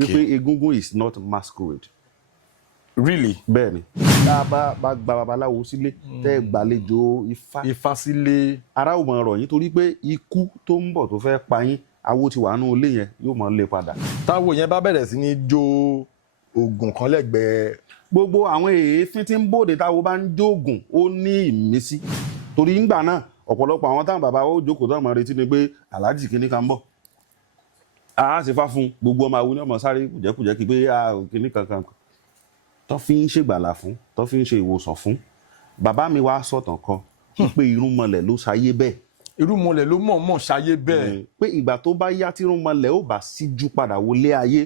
wípé egungun is not masquerade. Really? Bẹ́ẹ̀ni tá a bá gba babaláwo sílé tẹ́ gbàlejò ifá sílé, ara ò mọ̀ ọ̀rọ̀ yín torí pé ikú tó ń bọ̀ tó fẹ́ pa yín awo ti wà nínú ilé yẹn yóò mọ̀ lé padà. táwo yẹn bá bẹ̀rẹ̀ sí ní jó oògùn kan lẹ́gbẹ̀ẹ́. gbogbo àwọn èéfín tí ń bòde táwo bá ń jóògùn ó ní ìmísí torí ńgbà náà ọ̀pọ̀lọpọ̀ àwọn táwọn bàbá ó jókòó tó máa retí ni pé aláàjì kìíní kan ń bọ̀ a ṣe fá fún gbogbo ọmọ àwọn ọmọ sáré kùjẹ́kùjẹ́ kí pé kìíní kankan tó fi ń ṣègbàlà fún tó fi ń ṣe ìwòsàn fún. Bàbá mi wá sọ̀tàn kan pé irúnmọlẹ̀ ló ṣayé bẹ́ẹ̀. irúnmọlẹ̀ ló mọ̀ọ́mọ̀ ṣayé bẹ́ẹ̀. pé ìgbà tó bá yá tí irúnmọlẹ̀ ó bá síjú padà wọlé ayé.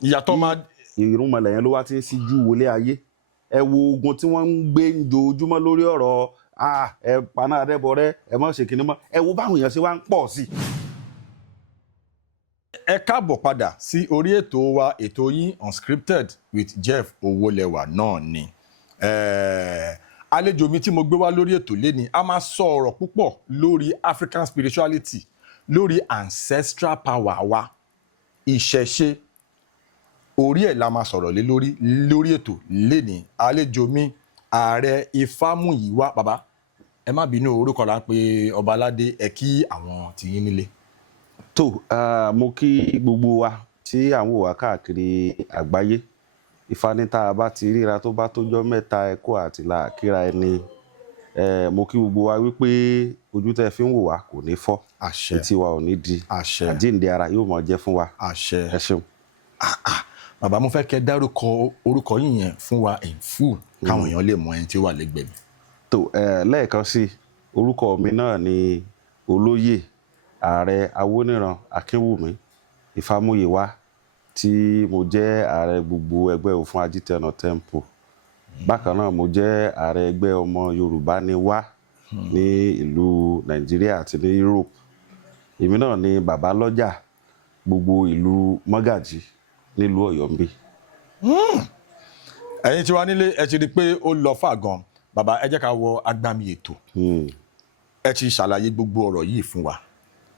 ìyàtọ̀ máa. irúnmọlẹ̀ yẹn ló wá ti ń síjú wọlé ayé. Ẹ wo ogun tí wọ́n ń gbé ń jojúmọ́ lórí ọ̀rọ̀ ẹ paná adébọrẹ́ ẹ má ṣe kinní mọ́ ẹ wo báwọn èèyàn ṣe wá ń pọ̀ sí i. Ẹ káàbọ̀ padà sí orí ètò wa ètò yín Unscripted with Jeff Owólẹwà náà ni. Àlejò mi tí mo gbé wá lórí ètò léni a máa sọ ọ̀rọ̀ púpọ̀ lórí African spirituality, lórí ancestral power wa, ìṣẹ̀ṣe, orí ẹ̀ la máa sọ̀rọ̀ lé lórí ètò léni. Àlejò mi Ààrẹ Ifámúyìwá. Bàbá ẹ má bínú orúkọ là ń pe ọba aládé, ẹ kí àwọn tìyín nílé. Tó mo kí gbogbo wa tí à ń wò wá káàkiri àgbáyé. Ifá ní tá a bá ti ríra tó bá tójọ́ mẹ́ta ẹkọ àti làákíra ẹni. Mo kí gbogbo wa wípé ojú tẹ́ fi ń wò wá kò ní fọ́. Àṣẹ. Etí wa ò ní di. Àṣẹ. Àjíǹde ara yóò máa jẹ́ fún wa. Àṣẹ. Ẹ ṣeun. Bàbá mo fẹ́ kẹ́ dárúkọ orúkọ yín yẹn fún wa in full káwọn èèyàn lè mọ ẹni tí ó wà lẹ́gbẹ̀ẹ́ mi. Tó lẹ́ẹ̀kan sí orúkọ mi náà ni Olóyè Ààrẹ Awóníran Akínwùmí Ifámúyìwá tí mo jẹ́ ààrẹ gbogbo ẹgbẹ́ Òfún Ajítẹ̀nà Temple. Bákan náà mo jẹ́ ààrẹ ẹgbẹ́ ọmọ Yorùbá ni wá ní ìlú Nàìjíríà àti ní Europe. Èmi náà ni bàbá lọ́jà gbogbo ìlú Mọ́gàjí nílùú Ọ̀yọ́ ń bí. Ẹ̀yin tí wà nílé ẹ ti rí i pé ó lọ fà gan. Bàbá ẹ jẹ́ ká wọ agbami ètò. Ẹ ti ṣàlàyé gbogbo ọ̀rọ̀ yìí fún wa.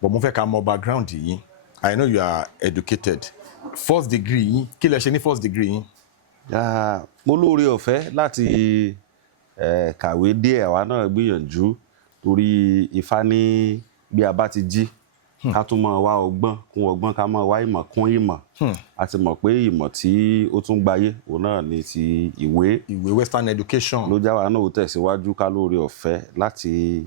But mo fẹ́ ká mọ background yín. I know you are educated. First degree yín, kí lẹ ṣe ní first degree yín? Mo lóore ọ̀fẹ́ láti kàwé díẹ̀, àwa náà gbìyànjú torí Ifá ní bí a bá ti jí ká tún máa wá ọgbọ́n kún ọgbọ́n, ká máa wá ìmọ̀ kún ìmọ̀. A ti mọ̀ pé ìmọ̀ tí ó tún gbayé òun náà ni ti ìwé. Ìwé Western education. Ló já wa náà ó tẹ̀síwájú ká lóore ọ̀fẹ́ láti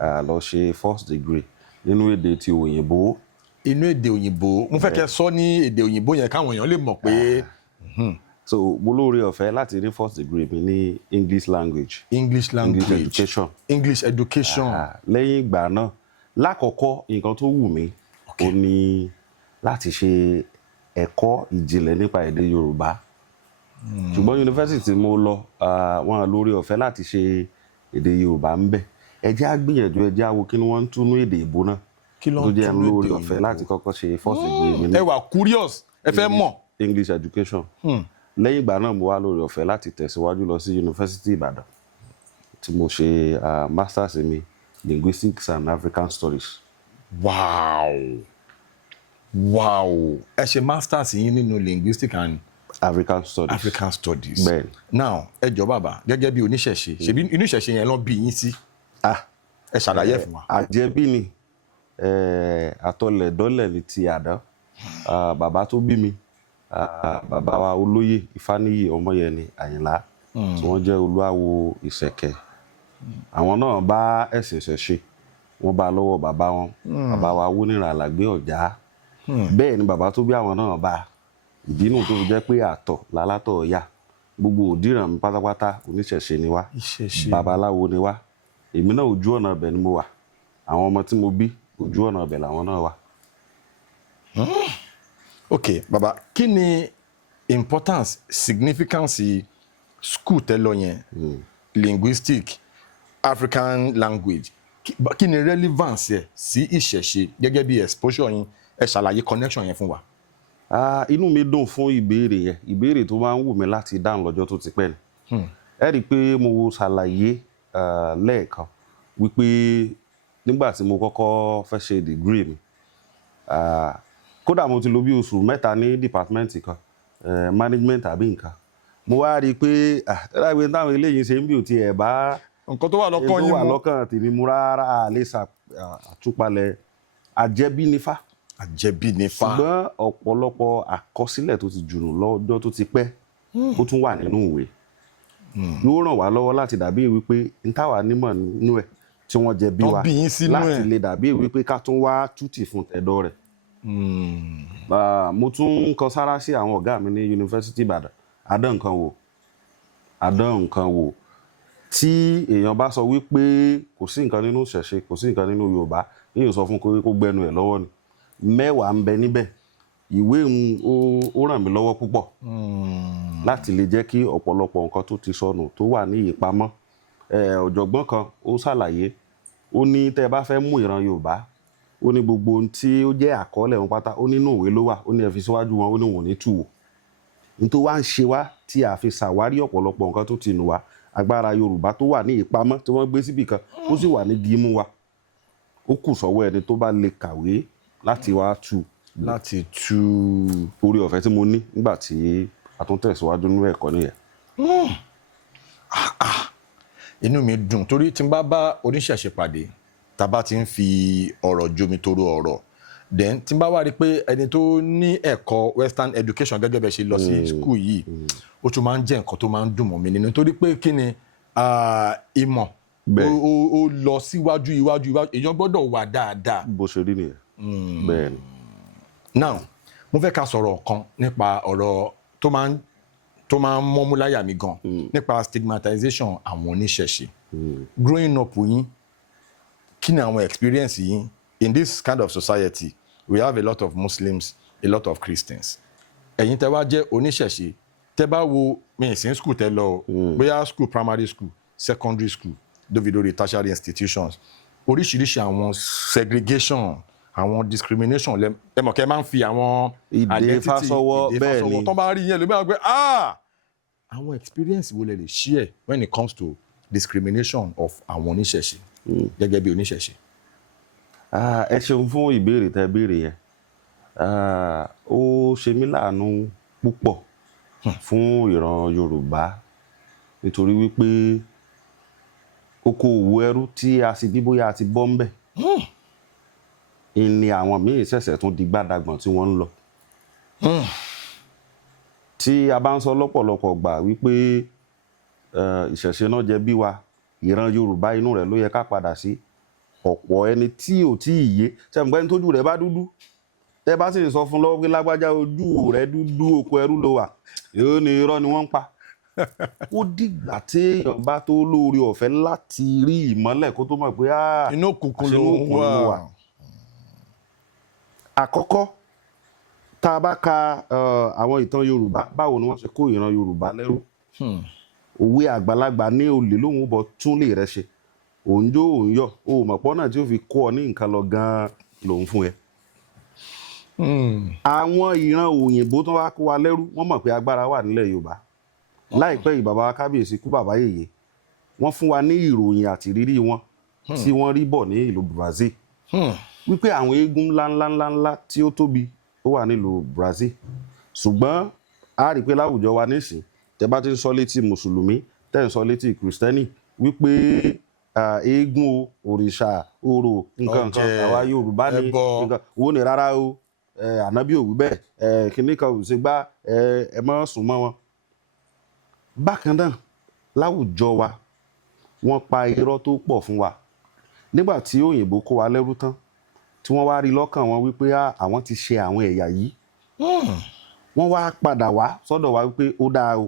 lọ ṣe first degree nínú èdè ti òyìnbó. Inú èdè òyìnbó. Mo fẹ́ kẹ́ sọ ní èdè òyìnbó yẹn káwọn èèyàn lè mọ̀ pé. So mo lóore ọ̀fẹ́ láti ní first degree mi ní English language. English language. English education. English education. Lẹ́yìn ìgbà náà lákọ̀ọ́kọ́ nǹkan tó wù mí ó ní láti ṣe ẹ̀kọ́ ìjìnlẹ̀ nípa èdè Yorùbá. Ṣùgbọ́n yunifásitì mo lọ wọn lóore ọ̀fẹ́ láti ṣe èdè Yorùbá ń bẹ̀. Ẹ jẹ́ á gbìyànjú, ẹ jẹ́ á wo kí ni wọ́n ń túnú èdè ìbò náà. Kí ló tó ń jẹ́ túnú lóore èdè ọ̀fẹ́ òyìnbó? láti kọ́kọ́ ṣe first degree mi ní Ẹ wà curious, ẹ fẹ́ mọ̀. English education. Lẹ́yìn ìgbà náà mo wá lóore ọ̀fẹ́ láti tẹ̀síwájú lọ sí Yunifásítì Ìbàdàn tí mo ṣe masters mi linguistics and African studies. Wow. Ẹ ṣe masters yín nínú linguistics and African studies. Bẹ́ẹ̀ni. Now ẹ jọ̀ọ́ bàbá gẹ́gẹ́ bí oníṣẹ̀ṣe ṣebí inú ìṣẹ̀ṣe yẹn ló bí yín sí. Ẹ ṣàlàyé fún wa. Àjẹbí ni àtọlẹ̀dọ́lẹ̀ ni ti àdán. Bàbá tó bí mi bàbá wa Olóyè Ifáníyì Ọmọyẹni Àyìnlá tí wọ́n jẹ́ olúawo Ìṣẹ̀kẹ̀. Àwọn náà bá ẹ̀sìn ìṣẹ̀ṣe wọ́n bá lọ́wọ́ bàbá wọn, bàbá wa Awóníran Àlàgbé Ọ̀já. Bẹ́ẹ̀ ni bàbá tó bí àwọn náà bá. Ìdí nù tó fi jẹ́ pé àtọ̀ lálátọ̀ ọ̀yà gbogbo òdìràn mi pátápátá oníṣẹ̀ṣe ni wá, babaláwo ni wá. Èmi náà ojú ọ̀nà ọbẹ̀ ni mo wà. Àwọn ọmọ tí mo bí ojú ọ̀nà ọbẹ̀ làwọn náà wà. Ok bàbá kí ni importance significance school tẹ́ lọ yẹn linguistic African language kí ni relevance ẹ̀ sí ìṣẹ̀ṣe gẹ́gẹ́ bí exposure yín ẹ ṣàlàyé connection yẹn fún wa. Inú mi dùn fún ìbéèrè yẹn, ìbéèrè tó máa ń wù mí láti dáhùn lọ́jọ́ tó ti pẹ́ ni. Ẹ rí i pé mo ṣàlàyé lẹ́ẹ̀kan wípé nígbà tí mo kọ́kọ́ fẹ́ ṣe degree mi kódà mo ti lò bí oṣù mẹ́ta ní dìpátímẹ́ǹtì kan management àbí nǹkan mo wá rí i pé láìpẹ́ táwọn eléyìí ṣe ń bí òtí ẹ̀ bá nǹkan tó wà lọ́kàn tó yín wà mọ́. lọ́kàn tèmi mú rárá àlè àtúpalẹ̀ àjẹbí nífà àjẹbí ni fa. ṣùgbọ́n ọ̀pọ̀lọpọ̀ àkọsílẹ̀ tó ti jùnù lọ́jọ́ tó ti pẹ́ ó tún wà nínú ìwé yóò ràn wá lọ́wọ́ láti dàbí wípé n táwa nímọ̀ nínú ẹ̀ tí wọ́n jẹ bí wa Wọ́n bí yín sínú láti ẹ̀. lè dàbí wípé ká tún wá tútì fún tẹ̀dọ̀ rẹ̀. Mo tún ń kan sára sí àwọn ọ̀gá mi ní yunifásitì Ìbàdàn àdán nǹkan wò tí èèyàn bá sọ wípé kò sí nǹkan nínú ìṣẹ̀ṣe kò sí nǹkan nínú Yorùbá yíyan sọ fún kó gbẹnu ẹ̀ lọ́wọ́ ni mẹ́wàá ń bẹ níbẹ̀ ìwé ó ràn mí lọ́wọ́ púpọ̀ láti lè jẹ́ kí ọ̀pọ̀lọpọ̀ nǹkan tó ti sọnù tó wà ní ìpamọ́ ọ̀jọ̀gbọ́n kan ó ṣàlàyé ó ní tẹ́ ẹ bá fẹ́ mú ìran Yorùbá ó ní gbogbo ohun tí ó jẹ́ àkọọ́lẹ̀ wọn pátá ó nínú ìwé ló wà ó ní ẹ fi síwájú wọn ó ní wọn ò ní tù wò ní tó wá ń ṣe wá tí a fi ṣàwárí ọ̀pọ̀lọpọ̀ nǹkan tó ti nù wá agbára Yorùbá tó wà ní ìpamọ́ tí wọ́n gbé síbì kan ó sì wà ní gímú wa ó kù sọ́wọ́ ẹni tó bá lè kàwé láti wá tù láti tú. orí ọ̀fẹ́ tí mo ní nígbà tí a tún tẹ̀síwájú nínú ẹ̀kọ́ nìyẹn. Inú mi dùn torí tí n bá bá oníṣẹ̀ṣe pàdé tá a bá ti ń fi ọ̀rọ̀ jomitoro ọ̀rọ̀ then tí n bá wá rí i pé ẹni tó ní ẹ̀kọ́ western education gẹ́gẹ́ bẹ́ẹ̀ ṣe lọ sí school yìí ó tún máa ń jẹ́ nǹkan tó máa ń dùn mọ́ mi nínú torí pé kí ni ìmọ̀ ó lọ síwájú iwájú èèyàn gbọ́dọ̀ wà dáadáa. bó ṣe rí nìyẹn. bẹ́ẹ̀ ni. now mo fẹ́ ká sọ̀rọ̀ kan nípa ọ̀rọ̀ tó máa ń mọ́mú láyà mi gan nípa stigmatization àwọn oníṣẹ̀ṣe. Growing up yín kí ni àwọn experience yín in this kind of society we have a lot of Muslims a lot of Christians. ẹ̀yin tẹ́ wá jẹ́ oníṣẹ̀ṣe tẹ́ bá wo mẹ́sìn school tẹ́ lọ bóyá school primary school secondary school dóvidóri tertiary institutions oríṣiríṣi àwọn segregation àwọn discrimination lẹ́mọ̀kẹ́ máa ń fi àwọn ìdè fásọwọ́ bẹ́ẹ̀ ni tó bá rí yẹn ló máa gbé àwọn experience wo lẹ lè share when it comes to discrimination of àwọn oníṣẹ̀ṣe gẹ́gẹ́ bí oníṣẹ̀ṣe. ẹ ṣeun fún ìbéèrè tẹ́ béèrè yẹn ó ṣe mí láàánú púpọ̀ fún ìran Yorùbá nítorí wípé okòòwò ẹrú tí a sì bí bóyá a ti bọ́ ń bẹ̀ ni àwọn míì ṣẹ̀ṣẹ̀ tún di gbàdàgbọ̀n tí wọ́n ń lọ. tí a bá ń sọ lọ́pọ̀lọpọ̀ gbà wípé ìṣẹ̀ṣe náà jẹ́ bí wa ìran Yorùbá inú rẹ̀ ló yẹ ká padà sí ọ̀pọ̀ ẹni tí ò tí ì yé ṣàmùgbẹ́ni tójú rẹ̀ bá dúdú tẹ́ bá sì sọ fún lọ́wọ́ pé lágbájá ojú rẹ̀ dúdú oko ẹrú ló wà yóò ní irọ́ ni wọ́n ń pa ó dìgbà téèyàn bá tó lóore ọ̀fẹ́ láti rí ìmọ́lẹ̀ kó tó mọ̀ pé inú òkùnkùn ló wà. àkọ́kọ́ tá a bá ka àwọn ìtàn Yorùbá báwo ni wọ́n ṣe kó ìran Yorùbá lẹ́rú òwe àgbàlagbà ní olè lóhùn bọ̀ tún lè rẹ ṣe òǹjó òǹyọ̀ o mọ̀pọ̀ náà tí ó fi kó ọ ní nǹkan lọ gan-an lòun fún ẹ. àwọn ìran òyìnbó tó wá kó wa lẹ́rú wọ́n mọ̀ pé agbára wà nílẹ̀ Yorùbá láìpẹ́ yìí bàbá kábíyèsí kú bàbá yèyé wọ́n fún wa ní ìròyìn àti rírí wọn tí wọ́n rí bọ̀ ní ìlú Brazil wípé àwọn eégún ńláńláńláńlá tí ó tóbi ó wà nílùú Brazil ṣùgbọ́n a rí pé láwùjọ wa nísìn tẹ́ bá ti ń sọ létí mùsùlùmí tẹ́ ń sọ létí kìrìsìtẹ́nì wípé eégún òrìṣà orò nǹkan àwa Yorùbá ní nǹkan owó ní rárá o ànábì òwú bẹ́ẹ̀ kíní kan ò ṣe gbá ẹ mọ́ sùn mọ́ wọn. bákan náà láwùjọ wa wọ́n pa irọ́ tó pọ̀ fún wa nígbà tí òyìnbó kó wa lẹ́rú tán tí wọ́n wá rí lọ́kàn wọn wípé àwọn ti ṣe àwọn ẹ̀yà yìí wọ́n wá padà wá sọ́dọ̀ wa wípé ó dáa o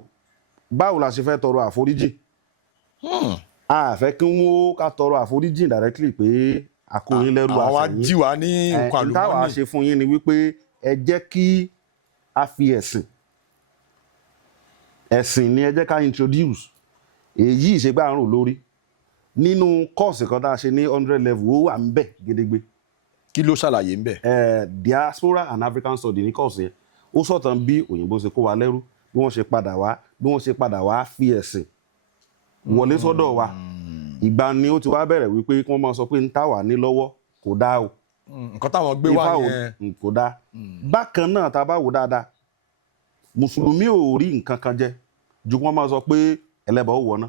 báwo la ṣe fẹ́ tọrọ àforíjì a fẹ́ kí wọ́n ká tọrọ àforíjì directly pé àkóyín lẹ́rú àṣẹyìn àwọn wá jí wa ní nǹkan àlùmọ́ọ́nì. táwa ṣe fún yín ni wípé ẹ jẹ́ kí a fi ẹ̀sìn ni ẹ jẹ́ ká introduce èyí ìṣègbà àrùn lórí nínú kọ́ọ̀sì kan tá a ṣe ní 100 level ó wà ń bẹ̀ gédégbé. kí ló ṣàlàyé ń bẹ̀. Diaspora and African Study ní kọ́ọ̀sì yẹn ó sọ̀tàn bí òyìnbó ṣe kó wa lẹ́rú bí wọ́n ṣe padà wá fi ẹ̀sìn wọlé sọ́dọ̀ wa ìgbà ni ó ti wá bẹ̀rẹ̀ wípé kí wọ́n máa sọ pé ń tà wá ní lọ́wọ́ kò dáa o nǹkan táwọn gbé wá Ifá yẹn kò dáa. Bákan náà tá a bá wò dáadáa mùsùlùmí ò rí nǹkan kan jẹ ju wọ́n máa sọ pé ẹlẹ́bọ ó wọ̀nà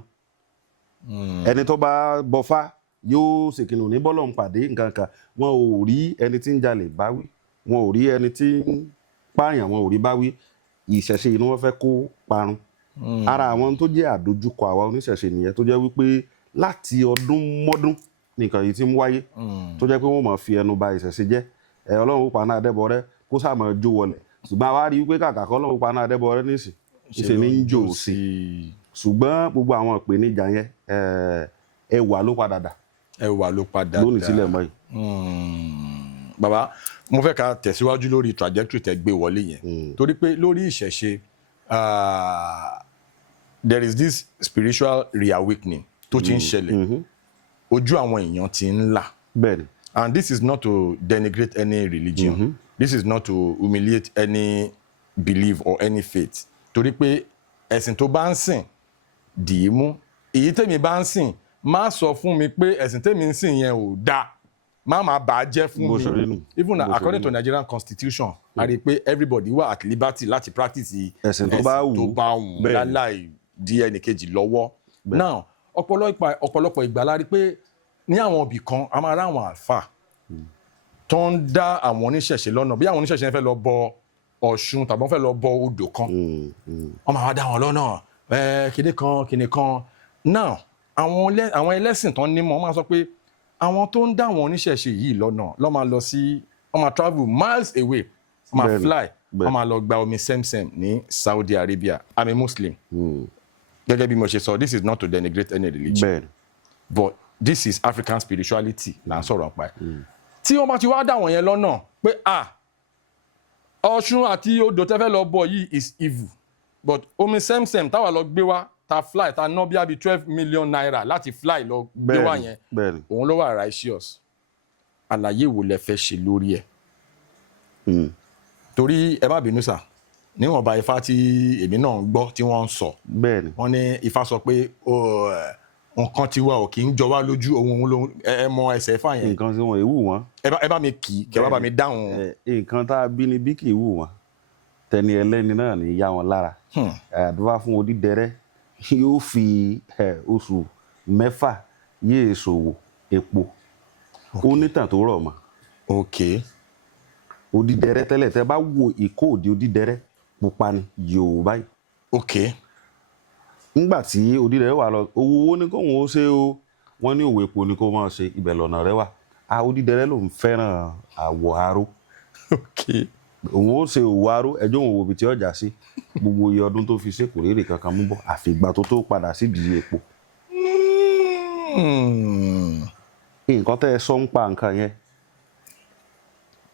ẹni tó bá bọfá yóò ṣèkìnnì ní bọ́lọ̀ ń pàdé nǹkan kan wọn ò rí ẹni tí ń jalè báwí wọn ò rí ẹni tí ń pààyàn wọn ò rí báwí ìṣẹ̀ṣe yìí ni wọ́n fẹ́ kó parun. Ara àwọn tó jẹ́ àdójúkọ àwa oníṣẹ̀ṣe nìyẹn tó jẹ́ wípé láti ọdún mọ́dún nìkan yìí ti ń wáyé tó jẹ́ pé wọ́n máa fi ẹnu ba ìṣẹ̀ṣe jẹ́ ọlọ́run paná Adébọrẹ́ kó sáà máa jó wọlẹ̀ ṣùgbọ́n àwa rí wípé kàkà kọ́ ọlọ́run paná Adébọrẹ́ nísìn ìṣe ní ń jò sí i ṣùgbọ́n gbogbo àwọn ìpèníjà yẹn ẹwà ló padà dà ẹwà ló padà lónìí sílẹ̀ mọ́ yìí. Bàbá mo fẹ́ ká tẹ̀síwájú lórí trajectory tẹ́ gbé wọlé yẹn torí pé lórí ìṣẹ̀ṣe there is this spiritual reawakening tó ti ń ṣẹlẹ̀ ojú àwọn èèyàn ti ń là. Bẹ́ẹ̀ni. And this is not to denigrate any religion this is not to humiliate any belief or any faith torí pé ẹ̀sìn tó bá ń sìn dì í mú èyí tèmi bá ń sìn má sọ fún mi pé ẹ̀sìn tèmi ń sìn yẹn ò dáa má máa bà á jẹ́ fún mi even according to Nigerian constitution a rí i pé everybody wà at liberty láti practice ẹ̀sìn tó bá wù láláì di ẹnìkejì lọ́wọ́. Now ọ̀pọ̀lọpọ̀ ìgbà la rí i pé ní àwọn ibì kan a máa rá àwọn àlfà tó ń dá àwọn oníṣẹ̀ṣe lọ́nà bí àwọn oníṣẹ̀ṣe fẹ́ lọ bọ Ọ̀ṣun tàbí wọ́n fẹ́ lọ bọ odò kan wọ́n máa wá dá wọn lọ́nà kinní kan. Now àwọn ẹlẹ́sìn tó ń nímọ̀ wọ́n máa sọ pé àwọn tó ń dá àwọn oníṣẹ̀ṣe yìí lọ́nà lọ́ máa lọ sí wọ́n máa travel miles away wọ́n máa fly wọ́n máa lọ gba omi Zemzem ní Saudi Arabia. I'm a Muslim gẹ́gẹ́ bí mo ṣe sọ this is not to denigrate any religion but this is African spirituality là ń sọ̀rọ̀ nípa ẹ̀. Tí wọ́n bá ti wá dá wọn yẹn lọ́nà pé Ọ̀ṣun àti odò tẹ́fẹ́ lọ bọ̀ yìí is evil but omi Zemzem táwa lọ gbé wá ta fly ta ná bí i 12 million naira láti fly lọ gbé wá yẹn òun ló wà righteous. Àlàyé wo lẹ fẹ́ ṣe lórí ẹ̀ torí ẹ má bínú sà níwọ̀nba Ifá tí èmi náà ń gbọ́ tí wọ́n ń sọ wọ́n ní Ifá sọ pé nǹkan tí wà ò kì í jọ wá lójú ohun ló ẹ mọ ẹsẹ̀ Ifá yẹn. Nǹkan tí wọn èwù wọn. ẹ bá mi kì í kẹ wá bá mi dáhùn. Nǹkan tá a bí ni bí kì í wù wọn tẹni ẹlẹ́ni náà ní yá wọn lára àdúrà fún Odídẹrẹ́ yóò fi oṣù 6 yé èsòwò epo ó nítàn tó rọ̀ mọ́. Odídẹrẹ́ tẹ́lẹ̀ tẹ́ bá wo ìkó òdi Odídẹrẹ́ pupa ni yòó báyìí. Nígbà tí Odídẹrẹ́ wà lọ owó ní kóhun ó ṣe o wọ́n ní òwò epo ni kó máa ṣe ibẹ̀ lọ́nà rẹ̀ wà. Odídẹrẹ́ ló ń fẹ́ràn àwọ̀ aró. Òun ó ṣe òwò aró ẹjọ́ òun òbí tí ọjà sí gbogbo iye ọdún tó fi ṣe kò rèrè kankan mú bọ̀ àfìgbà tó padà sí ìdíje epo. Nǹkan tẹ́ ẹ sọ ń pa nǹkan yẹn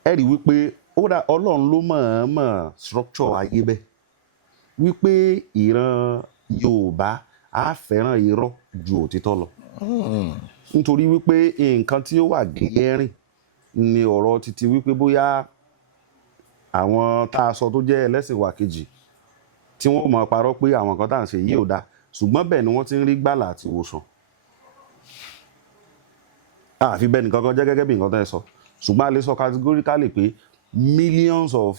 ẹ rí wípé Ọlọ́run ló mọ̀ọ́mọ̀ structure ayé bẹ́ẹ̀ wípé ìran Yorùbá á fẹ́ràn irọ́ ju òtítọ́ lọ nítorí wípé nǹkan tí ó wà gẹ́rìn ni ọ̀rọ̀ títí wípé bóyá àwọn tá a sọ tó jẹ́ ẹlẹ́sìn wa kejì tí wọ́n mọ̀ parọ́ pé àwọn kan tá à ń ṣe yìí ò dáa ṣùgbọ́n bẹ́ẹ̀ ni wọ́n ti ń rí gbàlà àti ìwòsàn àfi bẹ́ẹ̀ nìkan kan jẹ́ gẹ́gẹ́ bí nǹkan tó ẹ sọ ṣùgbọ́n a lè sọ categorically pé millions of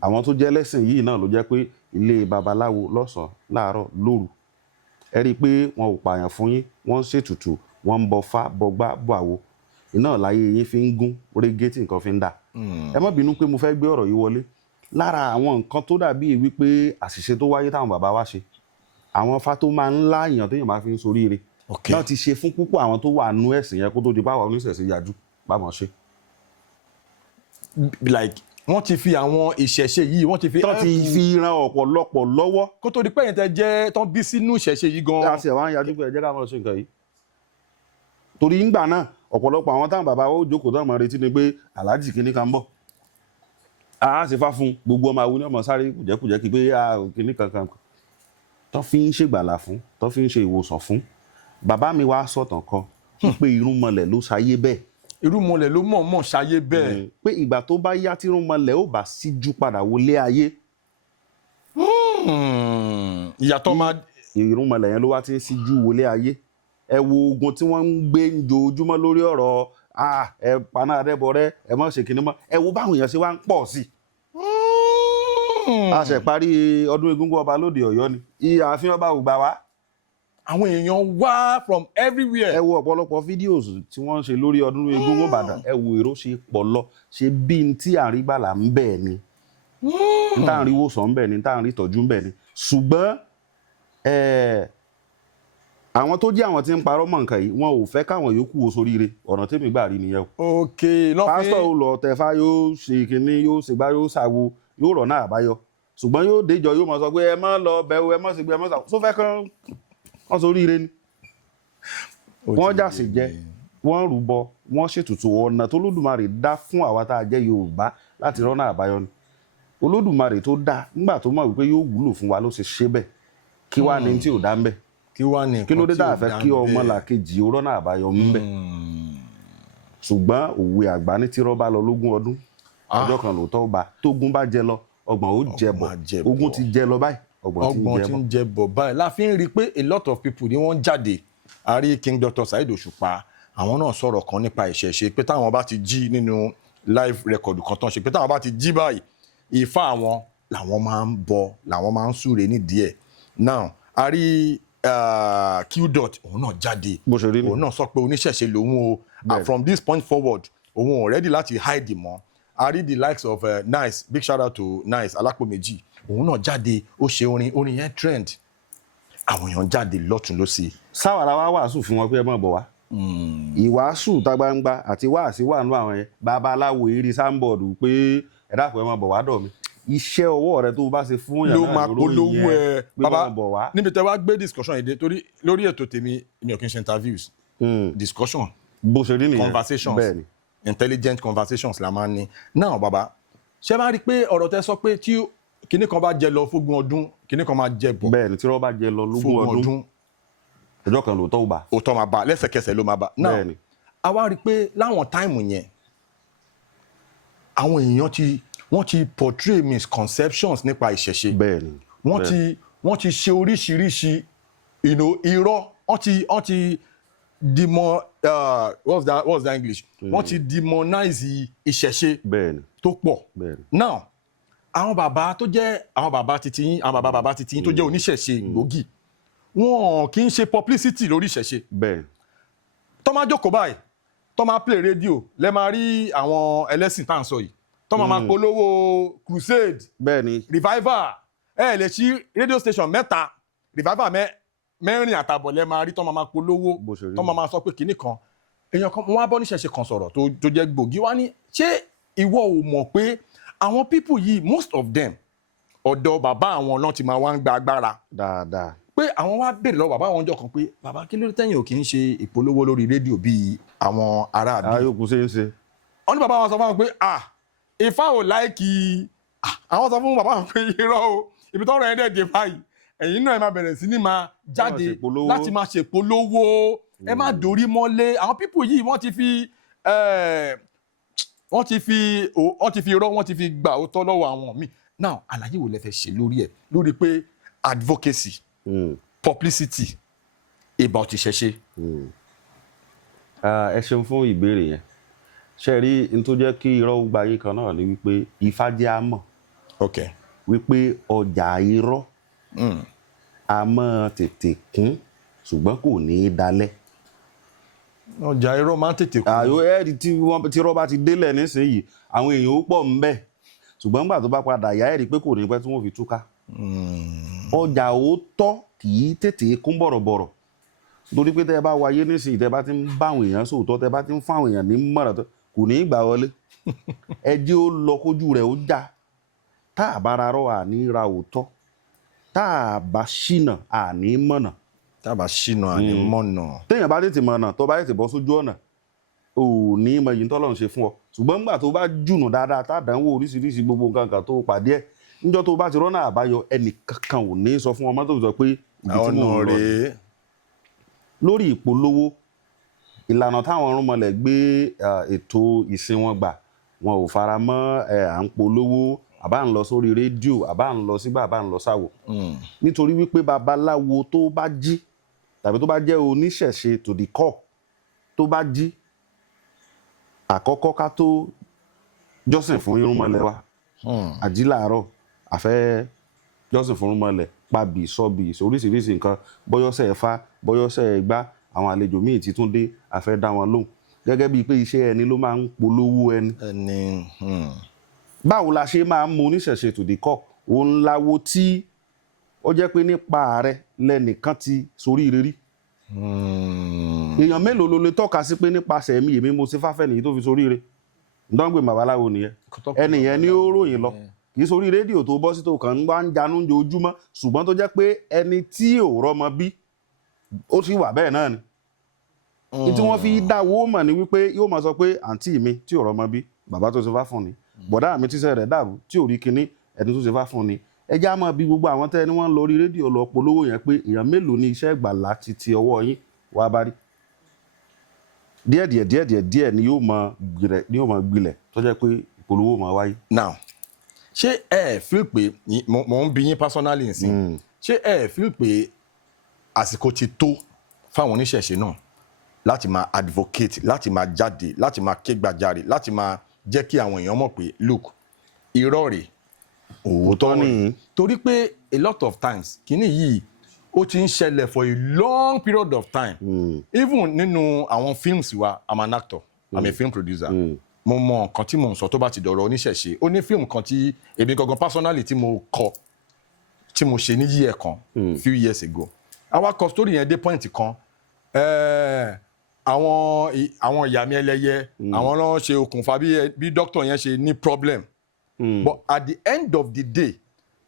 àwọn tó jẹ́ ẹlẹ́sìn yìí náà ló jẹ́ pé ilé babaláwo lọ́sàn-án láàárọ̀ lóru ẹ rí i pé wọn ò pààyàn fún yín wọ́n ń ṣètùtù wọ́n ń bọfá bọgbá bọ̀àwo iná láyé yín fi ń gún régé tí nǹkan fi ń dà. Ẹ má bínú pé mo fẹ́ gbé ọ̀rọ̀ yìí wọlé lára àwọn nǹkan tó dàbí wípé àṣìṣe tó wáyé táwọn bàbá wa ṣe àwọn Ifá tó máa ń láàyàn téèyàn máa fi ń soríire náà ti ṣe fún púpọ̀ àwọn tó wà nú ẹ̀sìn yẹn kó tó di báwa oníṣẹ̀ṣe yájú báwọn ṣe. Like wọ́n ti fi àwọn ìṣẹ̀ṣe yìí wọ́n ti fi ran ọ̀pọ̀lọpọ̀ lọ́wọ́. Kó tó di pé ẹ̀yin tẹ́ jẹ́ tán bí sínú ìṣẹ̀ṣe yìí gan-an. Láti ẹ̀wọ̀n yájú pé ẹ jẹ́ ká máa ṣe nǹkan yìí. Torí ńgbà náà ọ̀pọ̀lọpọ̀ àwọn táwọn bàbá ó jókòó tó máa retí ni pé aláàjì kìíní kan ń bọ̀. A ṣe fá fún gbogbo ọmọ àwọn onímọ̀ sáré kùjẹ́kùjẹ́ kí pé kìíní kankan. Tó fi ń ṣègbàlà fún tó fi ń ṣe ìwòsàn fún. Bàbá mi wá sọ̀tàn kan pé irúnmọlẹ̀ ló ṣayé bẹ́ẹ̀. Irúnmọlẹ̀ ló mọ̀ọ́mọ̀ ṣayé bẹ́ẹ̀. Pé ìgbà tó bá yá tí irúnmọlẹ̀ ó bá síjú padà wọlé ayé. Ìyàtọ̀ máa. Irúnmọlẹ̀ yẹn ló wá ti ń síjú wọlé ayé. Ẹ wo ogun tí wọ́n ń gbé ń jojúmọ́ lórí ọ̀rọ̀ ẹ paná Adébọrẹ́ ẹ mọ̀ ṣe kinní mọ́ ẹ wo báwọn èèyàn ṣe wá ń pọ̀ sí i. a ṣe parí ọdún Egúngún ọba lóde Ọ̀yọ́ ni ààfin ọba ò gbà wá. àwọn èèyàn wá from everywhere. ẹ wo ọ̀pọ̀lọpọ̀ fídíòs tí wọ́n ń ṣe lórí ọdún Egúngún Ìbàdàn ẹ wo èrò ṣe pọ̀ lọ ṣe bí n tí àrígbàlà ń bẹ̀ ni n tá à ń rí wòsàn ń bẹ̀ ni n tá à ń rí ìtọ́jú ń bẹ̀ ni ṣùgbọ́n àwọn tó jẹ́ àwọn tí ń parọ́ mọ́ nǹkan yìí wọn ò fẹ́ káwọn yòókù wo soríire ọ̀nà tèmi gbà rí nìyẹn o. ok lọ́fíìn pásítọ̀ ò lọ tẹ̀fá yóò ṣe kínní yóò ṣègbà yóò ṣàwo yóò rọ̀ náà àbáyọ ṣùgbọ́n yóò déjọ yóò mọ̀ sọ pé ẹ má lọ bẹ̀wò ẹ má ṣe gbé ẹ má ṣàwo tó fẹ́ kán wọ́n soríire ni. wọ́n jàsì jẹ wọ́n rúbọ wọ́n ṣètùtù ọ̀nà tó Olódùmarè dá fún àwa tá a jẹ́ Yorùbá láti rọ́nà àbáyọ ni. Olódùmarè tó dá nígbà tó mọ̀ wípé yóò wúlò fún wa ló ṣe ṣe bẹ́ẹ̀ kí wàá ní tí ò dá ń bẹ̀. kí ló dé tá a fẹ́ kí ọmọ làkejì rọ́nà àbáyọ ń bẹ̀. ṣùgbọ́n òwe àgbà ní tírọ́ bá lọ lógún ọdún ọjọ́ kan lóòótọ́ bá tógún bá jẹ lọ ọgbọ̀n ó jẹ bọ̀ ogún ti jẹ lọ báyìí ọgbọ̀n ti ń jẹ bọ̀ báyìí la fi ń rí i pé a lot of people ni wọ́n jáde a rí King Dr. Saheed Òṣùpá àwọn náà sọ̀rọ̀ kan nípa ìṣẹ̀ṣe pé táwọn bá ti jí nínú live record kan tán ṣe pé táwọn bá ti jí báyìí Ifá àwọn làwọn máa ń bọ làwọn máa ń súre nídìí ẹ̀ now a rí Q-Dot òun náà jáde òun náà sọ pé oníṣẹ̀ṣe lòun o from this point forward òun ò ready láti hide mọ́ a rí the likes of Nice big shout out to Nice Alápòméjì òun náà jáde ó ṣe orin yẹn trend àwọn èèyàn jáde lọ́tún lọ́sí. sáwàrà wa wàásù fún wọn pé ẹ má bọ̀ wá ìwàásù tá gbangba àti wáàsí wà nínú àwọn yẹn babaláwo eré sáńbọọdù pé ẹ dákun ẹ má bọ̀ wá dọ̀ mi iṣẹ́ ọwọ́ rẹ tó bá ṣe fún yàrá ló máa polówó ẹ bàbá níbi tẹ́ wá gbé discussion yìí dé torí lórí ètò tèmi mi ò kí n ṣe interviews discussion bó ṣe rí nìyẹn conversations intelligent conversations la máa ń ní now bàbá ṣé máa rí i pé ọ̀rọ̀ tẹ́ sọ pé tí kinní kan bá jẹ lọ fógún ọdún kinní kan máa jẹ bọ̀ bẹ́ẹ̀ni tí wọ́n bá jẹ lọ lógún ọdún ọjọ́ kan lóòótọ́ ò bá òótọ́ máa bá lẹ́sẹ̀kẹsẹ̀ ló máa bá now a wá rí i pé láwọn táìmù yẹn àwọn èèyàn wọ́n ti portray misconceptions nípa ìṣẹ̀ṣe bẹ́ẹ̀ni wọ́n ti ṣe oríṣiríṣi irọ́ wọ́n ti what's that English wọ́n ti demonize ìṣẹ̀ṣe tó pọ̀ now àwọn bàbá tó jẹ́ àwọn bàbá titi yín tó jẹ́ oníṣẹ̀ṣe gbòógì wọn kì í ṣe publicity lórí ìṣẹ̀ṣe tó máa jókòó báyìí tó máa play rédíò lẹ máa rí àwọn ẹlẹ́sìn tá à ń sọ yìí tó máa polówó crusade revival lè ṣí radio station mẹ́ta revival mẹ́rin àtàbọ̀ lẹ máa rí tó máa polówó tó máa sọ pé kinní kan èèyàn kan wọ́n á bọ́ níṣẹ̀ṣe kan sọ̀rọ̀ tó jẹ́ gbòógì wá ní ṣé ìwọ ò mọ̀ pé àwọn people yìí most of them ọ̀dọ̀ bàbá àwọn náà ti máa wá ń gba agbára dáadáa pé àwọn wá béèrè lọ́wọ́ bàbá àwọn ọjọ́ kan pé bàbá kí ló dé tẹ́yìn ò kì í ṣe ìpolówó lórí rédíò bíi àwọn ará àbí. ayókù ṣe ń ṣe. wọ́n ní bàbá wọn sọ fún wọn pé Ifá ò láìkì àwọn sọ fún bàbá wọn pé irọ́ o ibi tọ́rọ̀ ẹ̀ dẹ̀ dé báyìí ẹ̀yin náà ẹ máa bẹ̀rẹ̀ sí ní máa jáde láti máa ṣèpolówó ẹ má dorí mọ́lé àwọn pípù yìí wọ́n ti fi irọ́ wọ́n ti fi gbà ó tọ́ lọ́wọ́ àwọn míì now àlàyé wo lẹ fẹ́ ṣe lórí ẹ̀ lórí pé advocacy publicity about ìṣẹ̀ṣe. ẹ ṣeun fún ìbéèrè yẹn ṣe rí n tó jẹ́ kí irọ́ gba yín kan náà ni wípé Ifá jẹ́ á mọ̀ wípé ọjà irọ́ a máa tètè kún ṣùgbọ́n kò ní í dalẹ̀. ọjà irọ́ máa ń tètè kún. àyò ẹ̀rí tí irọ́ bá ti délẹ̀ nísìnyí àwọn èèyàn ó pọ̀ ń bẹ̀ ṣùgbọ́n nígbà tó bá padà yá ẹ̀rí pé kò ní pẹ́ tí wọ́n fi túká. ọjà òótọ́ kì í tètè kún bọ̀rọ̀bọ̀rọ̀ torí pé tẹ́ ẹ bá wáyé nísìnyí tẹ́ bá ti ń bá àwọn èèyàn sòótọ́ tẹ́ bá ti ń fún àwọn èèyàn ní mọ̀ràn kò ní í gbà wọlé ẹ jẹ́ ó lọ kójú rẹ̀ ó já tá a bá ra rọ́ àní ra òótọ́ tá a bá ṣìnà àní mọ̀nà. tá a bá ṣìnà àní mọ̀nà. téèyàn bá tètè mọ̀nà tó bá tètè bọ́ sójú ọ̀nà ò ní mọ èyí tọ́lọ́run ṣe fún ọ ṣùgbọ́n nígbà tó bá jùnù dáadáa tá a dánwò oríṣiríṣi gbogbo nǹkan kan tó pàdé ẹ̀ níjọ́ tó bá ti rọ́nà àbáyọ ẹnìkankan ò ní sọ fún ọmọ tó sọ pé ibi tí mò ń lọ rèé. lórí ìpolówó ìlànà táwọn ọ̀rúnmọlẹ̀ gbé ètò ìsìn wọn gbà wọn ò fara mọ́ à ń polówó àbá ń lọ sórí rédíò àbá ń lọ sígbà àbá ń lọ sáwò nítorí wípé babaláwo tó bá jí tàbí tó bá jẹ́ oníṣẹ̀ṣe to the core tó bá jí àkọ́kọ́ ká tó jọ́sìn fún irúnmọlẹ̀ wa àjí làárọ̀ àfẹ́ jọ́sìn fún irúnmọlẹ̀ pàbí sọ́bì oríṣiríṣi nǹkan bọ́yọ́sẹ̀ ẹ̀fá bọ́yọ́sẹ̀ ẹ̀gbá àwọn àlejò míì ti tún dé àfẹ́ dá wọn lóhùn gẹ́gẹ́ bíi pé iṣẹ́ ẹni ló máa ń polówó ẹni. báwo la ṣe máa ń mú oníṣẹ̀ṣe tòdì kọ́ òun láwo tí ó jẹ́ pé nípa rẹ̀ lẹ́nìkan ti soríire rí. èèyàn mélòó ló lè tọ́ka sí pé nípasẹ̀ mi èmi mo ṣe fáfẹ́ nìyí tó fi soríire ǹdọ́gbè babaláwo nìyẹn ẹnìyẹn ni ó ròyìn lọ kì í sórí rédíò tó bọ́ sí tó kàn ń wá ń janú ojoojúmọ́ ṣùgbọ́n tó jẹ́ pé ẹni tí ò rọ́mọ bí ó sì wà bẹ́ẹ̀ náà ni. tí wọ́n fi dáwó mọ̀ ni wípé yóò máa sọ pé àǹtí mi tí ò rọ́mọ bí bàbá tó ṣe fá fún ni bọ̀dá mi tíṣẹ́ rẹ̀ dàrú tí ò rí kinní ẹni tó ṣe fá fún ni. ẹ já mọ́ bí gbogbo àwọn tẹ́ ni wọ́n ń lọ orí rédíò lọ polówó yẹn pé èèyàn mélòó ni iṣẹ́ ìgbàlá ti ti ọwọ́ yín wá bá rí. díẹ̀ ni yóò máa gbilẹ̀ tó jẹ́ pé ìpolówó máa wáyé. now ṣé ẹ feel pé mo ń bi yín personally nsìn ṣé ẹ feel pé àsìkò ti tó fáwọn oníṣẹ̀ṣe náà láti máa advocate láti máa jáde láti máa ké gbàjarè láti máa jẹ́ kí àwọn èèyàn mọ̀ pé look irọ́ rèé òótọ́ nìyí. torí pé a lot of times kíní yìí ó ti ń ṣẹlẹ̀ for a long period of time even nínú àwọn films wa I'm an actor I'm a film producer. Mo mọ nǹkan tí mo ń sọ tó bá ti dọ̀rọ̀ oníṣẹ̀ṣe ó ní fíìmù kan tí èmi gangan personally tí mo kọ tí mo ṣe ní year kan few years ago àwa kọ story yẹn dé point kan àwọn ìyá mi ẹlẹ́yẹ àwọn náà ṣe okùnfà bí doctor yẹn ṣe ní problem but at the end of the day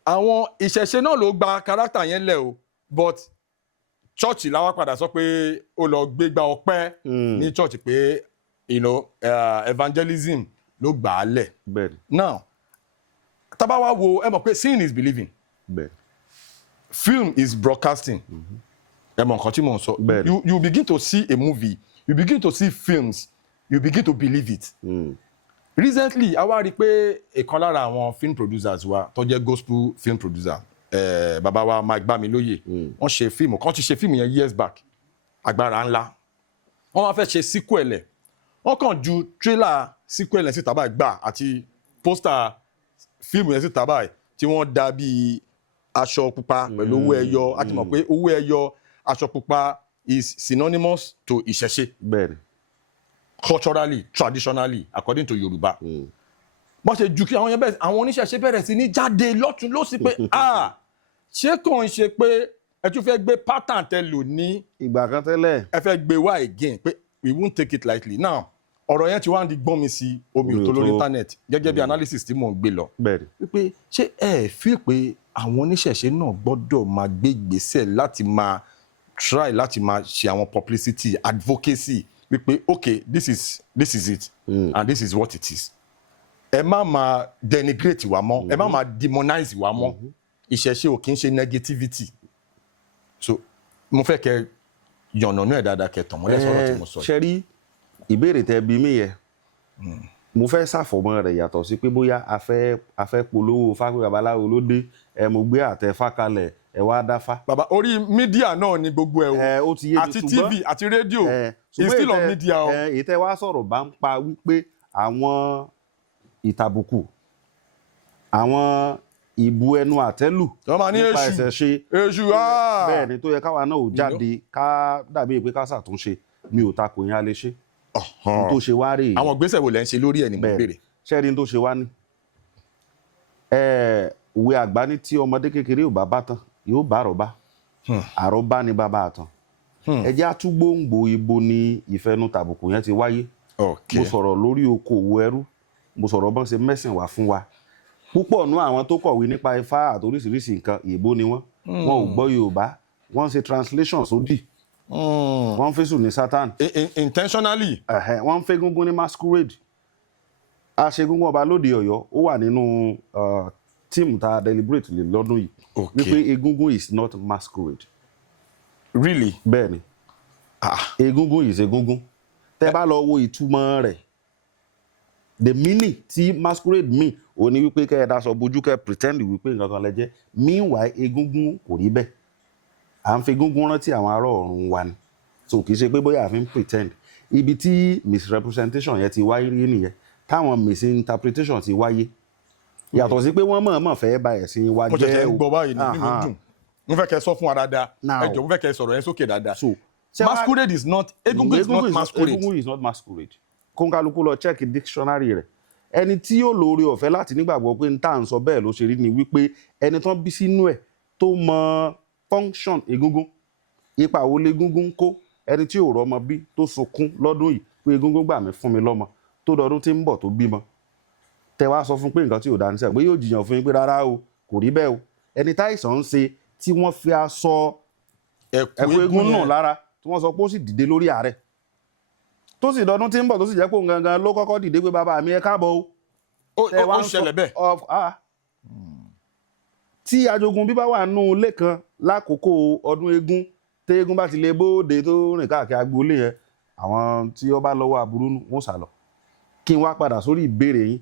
àwọn ìṣẹ̀ṣe náà ló gba character yẹn lẹ̀ o but church làwa padà sọ pé ó lọ gbégbá ọpẹ́ ní church pé evangelism ló gbà á lẹ̀. Now tá bá wá wo ẹ mọ̀ pé seeing is believing. Film is broadcasting. Ẹ mọ̀ nǹkan tí mò ń sọ. You begin to see a movie, you begin to see films, you begin to believe it. Recently a wá rí i pé ìkan lára àwọn film producers wa tó jẹ́ gospel film producer bàbá wa Mike Bámilóyè wọ́n ṣe fíìmù kan ti ṣe fíìmù yẹn years back Agbára Ńlá wọ́n wá fẹ́ ṣe sequel ẹ̀ wọ́n kàn ju trailer sequel ẹ̀ síta báyìí gbà àti poster fíìmù yẹn síta báyìí tí wọ́n dà bí aṣọ pupa pẹ̀lú owó ẹyọ a ti mọ̀ pé owó ẹyọ aṣọ pupa is synonymous to ìṣẹ̀ṣe. Bẹ́ẹ̀ni. Culturally traditionally according to Yorùbá. Bọ́n ṣe ju kí àwọn yẹn bẹ̀rẹ̀ àwọn oníṣẹ̀ṣe bẹ̀rẹ̀ sí ní jáde lọ́tún lọ́sí pé ṣé kàn ń ṣe pé ẹ tún fẹ́ gbé pattern tẹ lò ní ìgbà kan tẹ́lẹ̀ ẹ fẹ́ gbé wá again pé we won't take it lightly. Now ọ̀rọ̀ yẹn ti wá ń di gbọ́n mi sí omi ò tó lórí internet gẹ́gẹ́ bí analysis tí mò ń gbé lọ. Wípé ṣé ẹ fi pé àwọn oníṣẹ̀ṣe náà gbọ́dọ̀ máa gbé ìgbésẹ̀ láti máa try láti máa ṣe àwọn publicity advocacy wípé okay this is it and this is what it is. Ẹ má máa denigrate wa mọ́ ẹ má máa demonize wa mọ́ ìṣẹ̀ṣe ò kì í ṣe negativity. So mo fẹ́ kẹ́ yànnàná ẹ̀ dáadáa kẹ́ tàn mọ́lẹ̀ sọ̀rọ̀ tí mo sọ. Ṣé rí ìbéèrè tẹ́ bí mí yẹn mo fẹ́ ṣàfọ̀mọ́ rẹ̀ yàtọ̀ sí pé bóyá a fẹ́ polówó fápẹ́ babaláwo ló dé ẹ mo gbé àtẹ fákalẹ̀ ẹ wá dáfá. Bàbá orí mídíà náà ni gbogbo ẹ o àti TV àti rédíò it's still on media o. èyí tẹ́ wá sọ̀rọ̀ bá ń pa wípé àwọn ìtàbùkù àwọn ìbu ẹnu àtẹ́lù nípa ìṣẹ̀ṣe bẹ́ẹ̀ ni tó yẹ káwa náà ò jáde ká dàbí pé ká ṣàtúnṣe mi ò takò yín a lè ṣe tó ṣe wá rèé. Àwọn ìgbésẹ̀ wo lẹ ń ṣe lórí ẹ̀ ní mo béèrè. ṣẹ́ni tó ṣe wá ní òwe àgbá ní tí ọmọdé kékeré ò bá bá tán yóò bá àrọ́bá àrọ́bá ni bàbá àtàn ẹjẹ́ àtúgbòǹgbò ibo ni ìfẹnu tàbùkù yẹn ti wáyé. Mo sọ̀rọ̀ lórí okòwò ẹrú mo sọ̀rọ̀ bọ́n ṣe mẹ́sìn wá fún wa púpọ̀ nú àwọn tó kọ̀wé nípa ifá àtoríṣiríṣi nǹkan èèbó ni wọ́n ò gbọ́ Yorùbá wọ́n ṣe translation sódì wọ́n fésù ní Satan intentionally wọ́n fẹ́ gúngún ní masquerade aṣegúngún ọba lóde Ọ̀yọ́ ó wà nínú tíìmù tá a deliberate lè lọ́dún yìí wípé egúngún is not masquerade. Really? Bẹ́ẹ̀ni egúngún is egúngún tẹ́ bá lọ wo ìtumọ̀ rẹ̀ the meaning tí masquerade mean ó ní wípé kẹ́ ẹ daṣọ bojú kẹ́ pretend wípé nǹkan kan lẹ jẹ́ meanwhile egúngún kò rí bẹ́ẹ̀ à ń fi egúngún rántí àwọn ará ọ̀run wa ni so kì í ṣe pé bóyá àfi ń pretend ibi tí misrepresentation yẹn ti wáyé nìyẹn táwọn misinterpretation ti wáyé yàtọ̀ sí pé wọ́n mọ̀ọ́mọ̀ fẹ́ ba ẹ̀sìn wa mo jẹ́ ṣẹ̀ṣẹ̀ ń gbọ́ báyìí nínú mi dùn mo fẹ́ kẹ́ sọ fún wa dáadáa Now. ẹ jọ̀ọ́ mo fẹ́ kẹ́ sọ̀rọ̀ yẹn sókè dáadáa So, masquerade is not egungun is not masquerade. egungun is not masquerade kóńkálukú lọ check dictionary rẹ̀ ẹni tí yóò lóore ọ̀fẹ́ láti nígbàgbọ́ pé n tá à ń sọ bẹ́ẹ̀ ló ṣe rí ni wípé ẹni tán bí sínú ẹ̀ tó mọ function egungun ipa wo legungun ń kó ẹni tí ò rọ́mọ bí tó sunkún lọ́dún yìí pé egungun gbà mí fún mi lọ́mọ tó dọdún tí ń bọ̀ tó bímọ tẹ wá sọ fún pé nǹkan tí ò dáa ní sẹ́yìn pé yóò jiyàn fún yín pé rárá o kò rí bẹ́ẹ̀ o ẹni táìsàn ń ṣe tí wọ́n fi aṣọ ẹ̀kú egun náà lára tí wọ́n sọ pé ó sì dìde lórí ààrẹ tó sì dọdún tí ń bọ̀ tó sì jẹ́ pé òun gangan ló kọ́kọ́ dìde pé bàbá mi ẹ káàbọ̀ o. ó ṣẹlẹ̀ bẹ́ẹ̀. tí ajogun bíbá wà nù ilé kan lákòókò ọdún eégún tí eégún bá ti lè bóde tó rìn káàkiri agboolé yẹn àwọn tí ó bá lọ́wọ́ aburú wọn sá lọ. kí n wá padà sórí ìbéèrè yín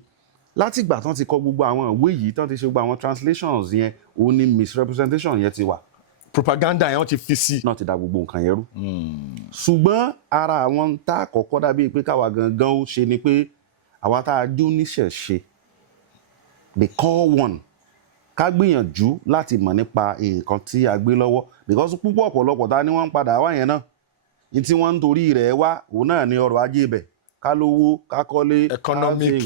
látìgbà tán ti kọ gbogbo àwọn ìwé yìí tán ti ṣe gbogbo àwọn translations yẹn òun ni misrepresentation yẹn ti wà. propaganda yẹn wọ́n ti fi sí. náà ti da gbogbo nǹkan yẹn rú. ṣùgbọ́n ara àwọn tá a kọ́kọ́ dàbí pé káwa gangan ó ṣe ni pé àwa tá a jó níṣẹ̀ṣe the core one ká gbìyànjú láti mọ̀ nípa nǹkan tí a gbé lọ́wọ́ because púpọ̀ ọ̀pọ̀lọpọ̀ ta ni wọ́n ń padà wá yẹn náà ní tí wọ́n ń torí rẹ̀ wá òun náà ni ọrọ̀ ajé ibẹ̀ ká lówó ká kọ́lé economic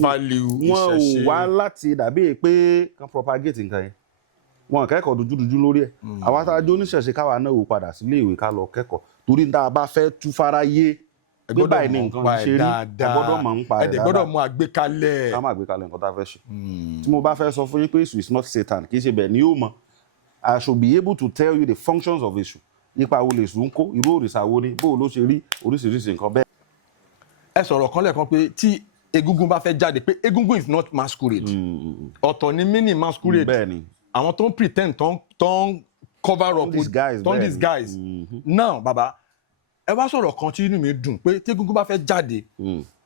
value wọn ò wá láti dàbí pé kan propagate nǹkan yẹn wọn kẹ́kọ̀ọ́ dúdúdúdú lórí ẹ̀ àwa tá a jó níṣẹ̀ṣe káwa náà ò padà sílé ìwé ká lọ kẹ́kọ̀ọ́ torí tá a bá fẹ́ tú fáráyé gbé báyìí ní nǹkan ṣe rí gbọ́dọ̀ mọ̀ ń pa ẹ̀ dáadáa gbọ́dọ̀ mú àgbékalẹ̀. ká má àgbékalẹ̀ nǹkan tá a fẹ́ ṣe tí mo bá fẹ́ sọ fún yín pé èṣù is not Satan kì í ṣe bẹ́ẹ̀ ni yóò mọ̀ I should be able to tell you the functions of èṣù ipa wo lè sùn kó irú òrìṣà wo ni bó ló ṣe rí oríṣiríṣi nǹkan bẹ́ẹ̀. ẹ sọ̀rọ̀ kan lẹ́ẹ̀kan pé tí egungun bá fẹ́ jáde pé egungun is not masquerade ọ̀tọ̀ ni mini masquerade bẹ́ẹ̀ ni àwọn tó ń pretend tó ń cover up tó ń disguise now baba ẹ wá sọ̀rọ̀ kan tí inú mi dùn pé tégúngún bá fẹ́ jáde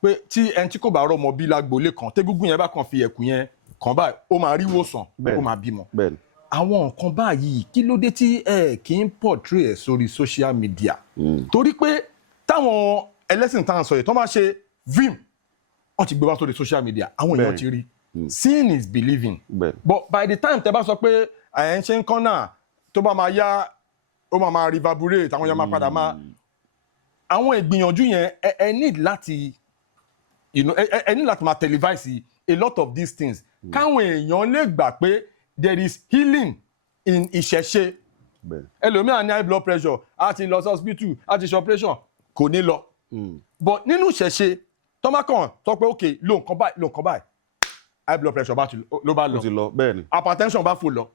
pé tí ẹni tí kò bá rọ́mọ bí lágboolé kan tégúngún yẹn bá kàn fi ẹ̀kú yẹn kàn báyìí ó máa rí wòsàn ó máa bímọ. àwọn nǹkan báyìí kí ló dé tí ẹ kì í portray ẹ sórí social media torí pé táwọn ẹlẹ́sìn tá à ń sọ yìí tó máa ṣe vim wọ́n ti gbé wá sórí social media àwọn èèyàn ti rí seeing is believing but by the time tẹ bá sọ pé ẹ̀ ń ṣe ń kán náà tó bá máa yá ó máa reverberate àwọn èèyàn máa padà máa àwọn ìgbìyànjú yẹn ẹ need láti ẹ need láti máa televise a lot of these things káwọn èèyàn lè gbà pé there is healing in ìṣẹ̀ṣe ẹlòmíràn ní high blood pressure a ti lọ sí hospital a ti ṣe operation kò ní lọ but nínú ìṣẹ̀ṣe tọ́mákàn sọ pé ok lo nǹkan báyìí high blood pressure ló bá lọ hypertension bá fò lọ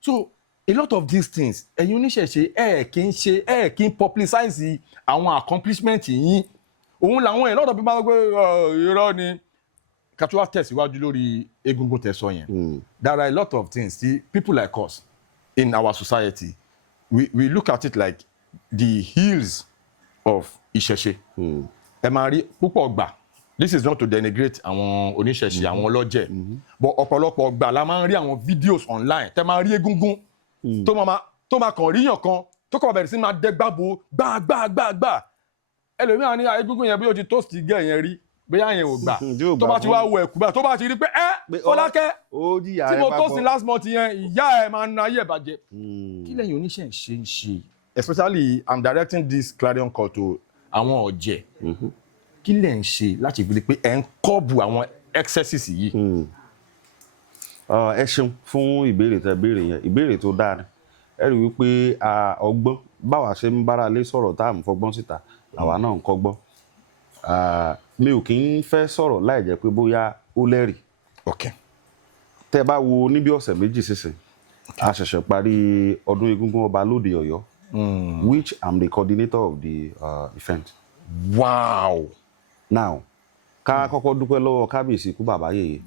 so a lot of these things ẹ̀yin oníṣẹ̀ṣe ẹ̀ kì í publicize àwọn accomplishment yín òun làwọn ẹ̀ lọ́dọ̀ bí máa ń gbé irọ́ ni katuwa tẹ̀síwájú lórí egungun tẹ̀sán yẹn there are a lot of things tí people like us in our society we look at it like the heels of ìṣẹ̀ṣe ẹ máa rí púpọ̀ gbà this is not to denigrate àwọn oníṣẹ̀ṣe àwọn ọlọ́jẹ̀ but ọ̀pọ̀lọpọ̀ gbà la máa ń rí àwọn videos online tẹ́ máa rí egungun tó máa kàn ríyàn kan tó kàn bẹ̀rẹ̀ sí máa dẹ́gbàbò gbàgbàgbàgbà ẹlòmíràn ní egungun yẹn bí ó ti toast gẹ̀ yẹn rí bóyá yẹn ò gbà tó bá ti wá wọ ẹ̀kú báyìí tó bá ti rí pé Fọlákẹ́ tí mo toast last month yẹn ìyá ẹ̀ máa ń na ayé ìbàjẹ́ kí lẹ́yìn oníṣẹ́ ń ṣe especially I'm directing this clarion call to àwọn ọ̀jẹ̀ kí lẹ̀ ń ṣe láti fi rí pé ẹ̀ ń kọ́ọ̀bù àwọn excesses yìí. ẹ ṣeun fún ìbéèrè tẹ́ béèrè yẹn ìbéèrè tó dáa ni ẹ rí wípé ọgbọ́n báwa ṣe ń bára lé sọ̀rọ̀ tá à ń fọgbọ́n síta làwa náà ń kọ́gbọ́n mi ò kì í fẹ́ sọ̀rọ̀ láì jẹ́ pé bóyá ó lẹ́rìí. tẹ́ bá wo níbi ọ̀sẹ̀ méjì sísìn a ṣẹ̀ṣẹ̀ parí ọdún egúngún ọba lóde Ọ̀yọ́ which I'm the coordinator of the event. Wow. Now ká kọ́kọ́ dúpẹ́ lọ́wọ́ kábíyèsí ikú bàbá yèyé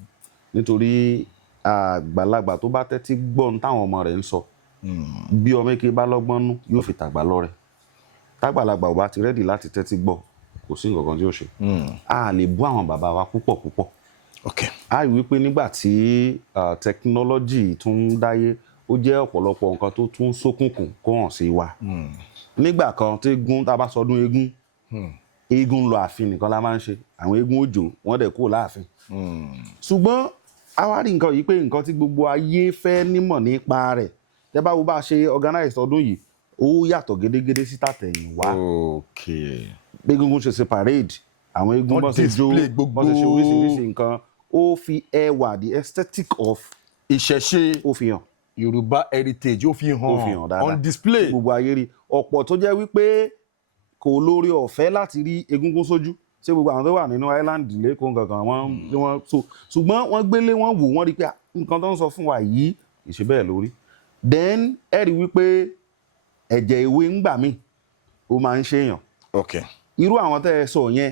nítorí àgbàlagbà tó bá tẹ́tí gbọ́n táwọn ọmọ rẹ̀ ń sọ bí ọmọ èké bá lọ́gbọ́n nú yóò fi tàgbà lọ́rẹ tágbàlagbà ò bá ti rẹ́dì láti tẹ́tí gbọ́ kò sí nǹkan kan tí ó ṣe a lè bú àwọn bàbá wa púpọ̀ a rí wípé nígbà tí technology tún ń dáyé ó jẹ́ ọ̀pọ̀lọpọ̀ nǹkan tó tún ṣókùnkùn kó hàn sí wa nígbà kan tí tá a bá sọdún eégún eégún lọ ààfin nìkan la máa ń ṣe àwọn eégún òjò wọ́n dẹ̀ kúrò láàfin. ṣùgbọ́n a wá rí nǹkan yìí pé nǹkan tí gbogbo ayé fẹ́ nímọ̀ nípa rẹ̀ tẹ́ bá wo bá a ṣe organize ọdún yìí ó yàtọ̀ gédégédé sí tàtẹ̀yìnwá. bí egungun ṣe parade àwọn eégún bọ́ ṣe jó bọ́ ṣe oríṣiríṣi nǹkan ó fi ẹwà the aesthetic of ìṣẹ̀ṣe ó fi hàn. Yorùbá heritage ó fi hàn dáadáa on display. gbogbo ayé rí ọ̀pọ̀ tó jẹ́ wípé kò lórí ọ̀fẹ́ láti rí egungun sójú ṣé gbogbo àwọn tó wà nínú island lẹ́kọ̀ọ́ kankan wọ́n so ṣùgbọ́n wọ́n gbélé wọ́n wò wọ́n rí pé nǹkan tó ń sọ fún wa yìí ìṣe bẹ́ẹ̀ lórí then ẹ rí wípé ẹ̀jẹ̀ ìwé ń gbà mí ó máa ń ṣèyàn. irú àwọn tẹ́ ẹ sọ yẹn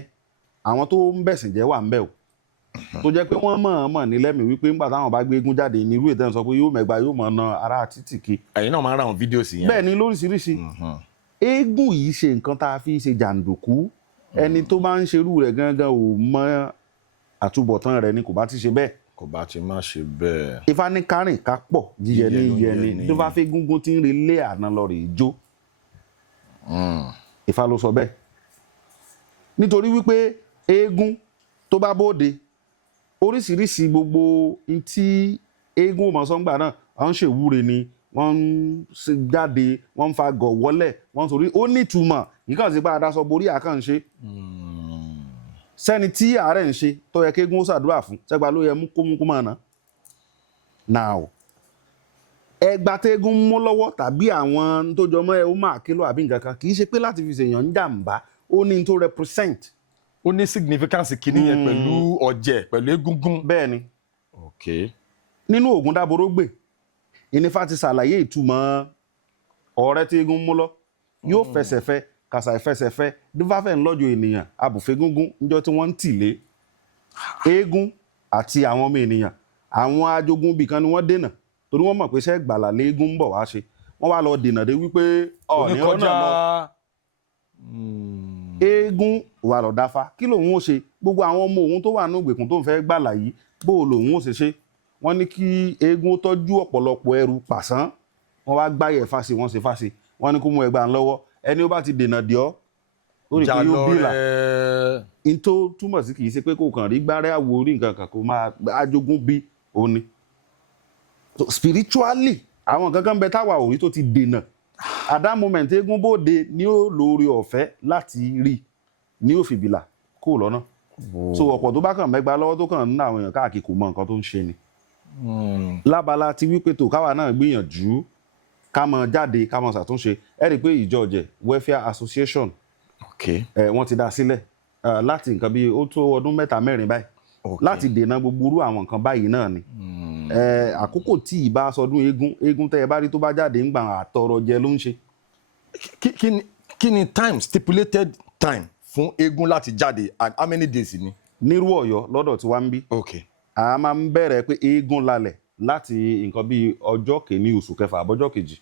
àwọn tó ń bẹ̀sìn jẹ́ wà ń bẹ̀ o tó jẹ́ pé wọ́n mọ̀ ní lẹ́mìí wípé nígbà táwọn bá gbé eégún jáde ní irú ìtẹ́ni sọ pé yóò mẹ́gba yóò mọ̀ na ara títì kí. ẹ̀yin náà máa ń ra àwọn fídíò sí yẹn. bẹ́ẹ̀ ni lóríṣiríṣi eégún yìí ṣe nǹkan tá a fi ṣe jàǹdùkú ẹni tó bá ń ṣerú rẹ̀ gangan ò mọ àtúbọ̀tán rẹ̀ ni kò bá ti ṣe bẹ́ẹ̀. kò bá ti má ṣe bẹ́ẹ̀. Ifá ní kárìn ká pọ̀ yíyẹ ní yẹni tó bá fẹ́ gúngún tí ń relé àná lọ rè jó. Ifá ló sọ bẹ́ẹ̀ nítorí wípé eégún tó bá bóde oríṣiríṣi gbogbo tí eégún mọ̀sángbà náà wọ́n ń ṣèwúre ni wọ́n ń jáde wọ́n ń fa gọ̀ wọlé wọ́n ń sọrí ó nítumọ̀ nǹkan sí pé adáṣọ borí àkànṣe sẹ́ni tí ààrẹ ń ṣe tó yẹ kéégún ó ṣàdúrà fún ṣẹ́gbà ló yẹ mú kó máa ná. now ẹgbà tẹ́gún mú lọ́wọ́ tàbí àwọn tó jọmọ́ ẹ ó máa kílò àbí nǹkan kan kì í ṣe pé láti fi ṣèyàn ń jàǹbá ó ní tó represent. ó ní significance kìíní yẹn pẹ̀lú ọ̀jẹ̀ pẹ̀lú egúngún. bẹ́ẹ̀ ni nínú Ògún Dáborógbè Ifá ti ṣàlàyé ìtumọ̀ ọ̀rẹ́ tí eégún mú lọ yóò fẹsẹ̀fẹ́ kàṣà ìfẹsẹ̀fẹ́ dífáfẹ́ ńlọ́jọ́ ènìyàn abùfẹ́gúngún níjọ́ tí wọ́n ń tìlé eégún àti àwọn ọmọ ènìyàn àwọn ajogun bìkan ni wọ́n dènà torí wọ́n mọ̀ pé iṣẹ́ ìgbàlà léégún ń bọ̀ wá ṣe wọ́n wá lọ dènà dé wípé ọ̀ní ọ̀nà lọ eégún wà lọ dáfá kí lòun ó ṣe gbogbo àwọn ọmọ òun tó wà ní ìgbèkùn tó ń fẹ́ gbàlà yìí bó lòun ó ṣe wọ́n ní kí eégún tọ́jú ọ̀pọ̀lọpọ̀ ẹrù pàṣán wọ́n wá gbáyẹ̀ fáṣe wọ́n ṣe fáṣe wọ́n ní kó mú ẹgbàá lọ́wọ́ ẹni ó bá ti dènà dì ọ́ lórí pé yóò bílà in tó túmọ̀ sí kì í ṣe pé kò kàn rí gbárẹ́ àwo orí nǹkan kan kó máa ajogun bí òun ni. So spiritually àwọn nǹkan kan bẹ táwa òrí tó ti dènà at that moment eégún bóde ní ó lórí ọ̀fẹ́ láti rí ní ó fìbìlà kó lọ́nà. so ọ̀pọ̀ tó bá kàn mẹ́gbàá lọ́wọ́ tó kàn ń ná àwọn èèyàn káàkiri kò mọ nǹkan tó ń ṣe ni. lábala ti wípé tó káwa náà gbìyànjú ká mọ jáde ká mọ ṣàtúnṣe ẹ rí i pé ìjọ ọ̀jẹ̀ welfare association wọ́n ti dá sílẹ̀ láti nǹkan bíi ó tó ọdún 3-4 báyìí láti dènà gbogbo irú àwọn nǹkan báyìí náà ni àkókò tí ìbá sọdún eégún tẹ́ ẹ bá rí tó bá jáde ń gbà àtọrọ jẹ ló ń ṣe. kí ni time stipulated time fún eégún láti jáde and how many days ni. nírú Ọ̀yọ́ lọ́dọ̀ tí wàá ń bí a máa ń bẹ̀rẹ̀ pé eégún lálẹ̀ láti nǹkan bíi ọjọ́ kìíní oṣù kẹfà àbọ́jọ́ kejì.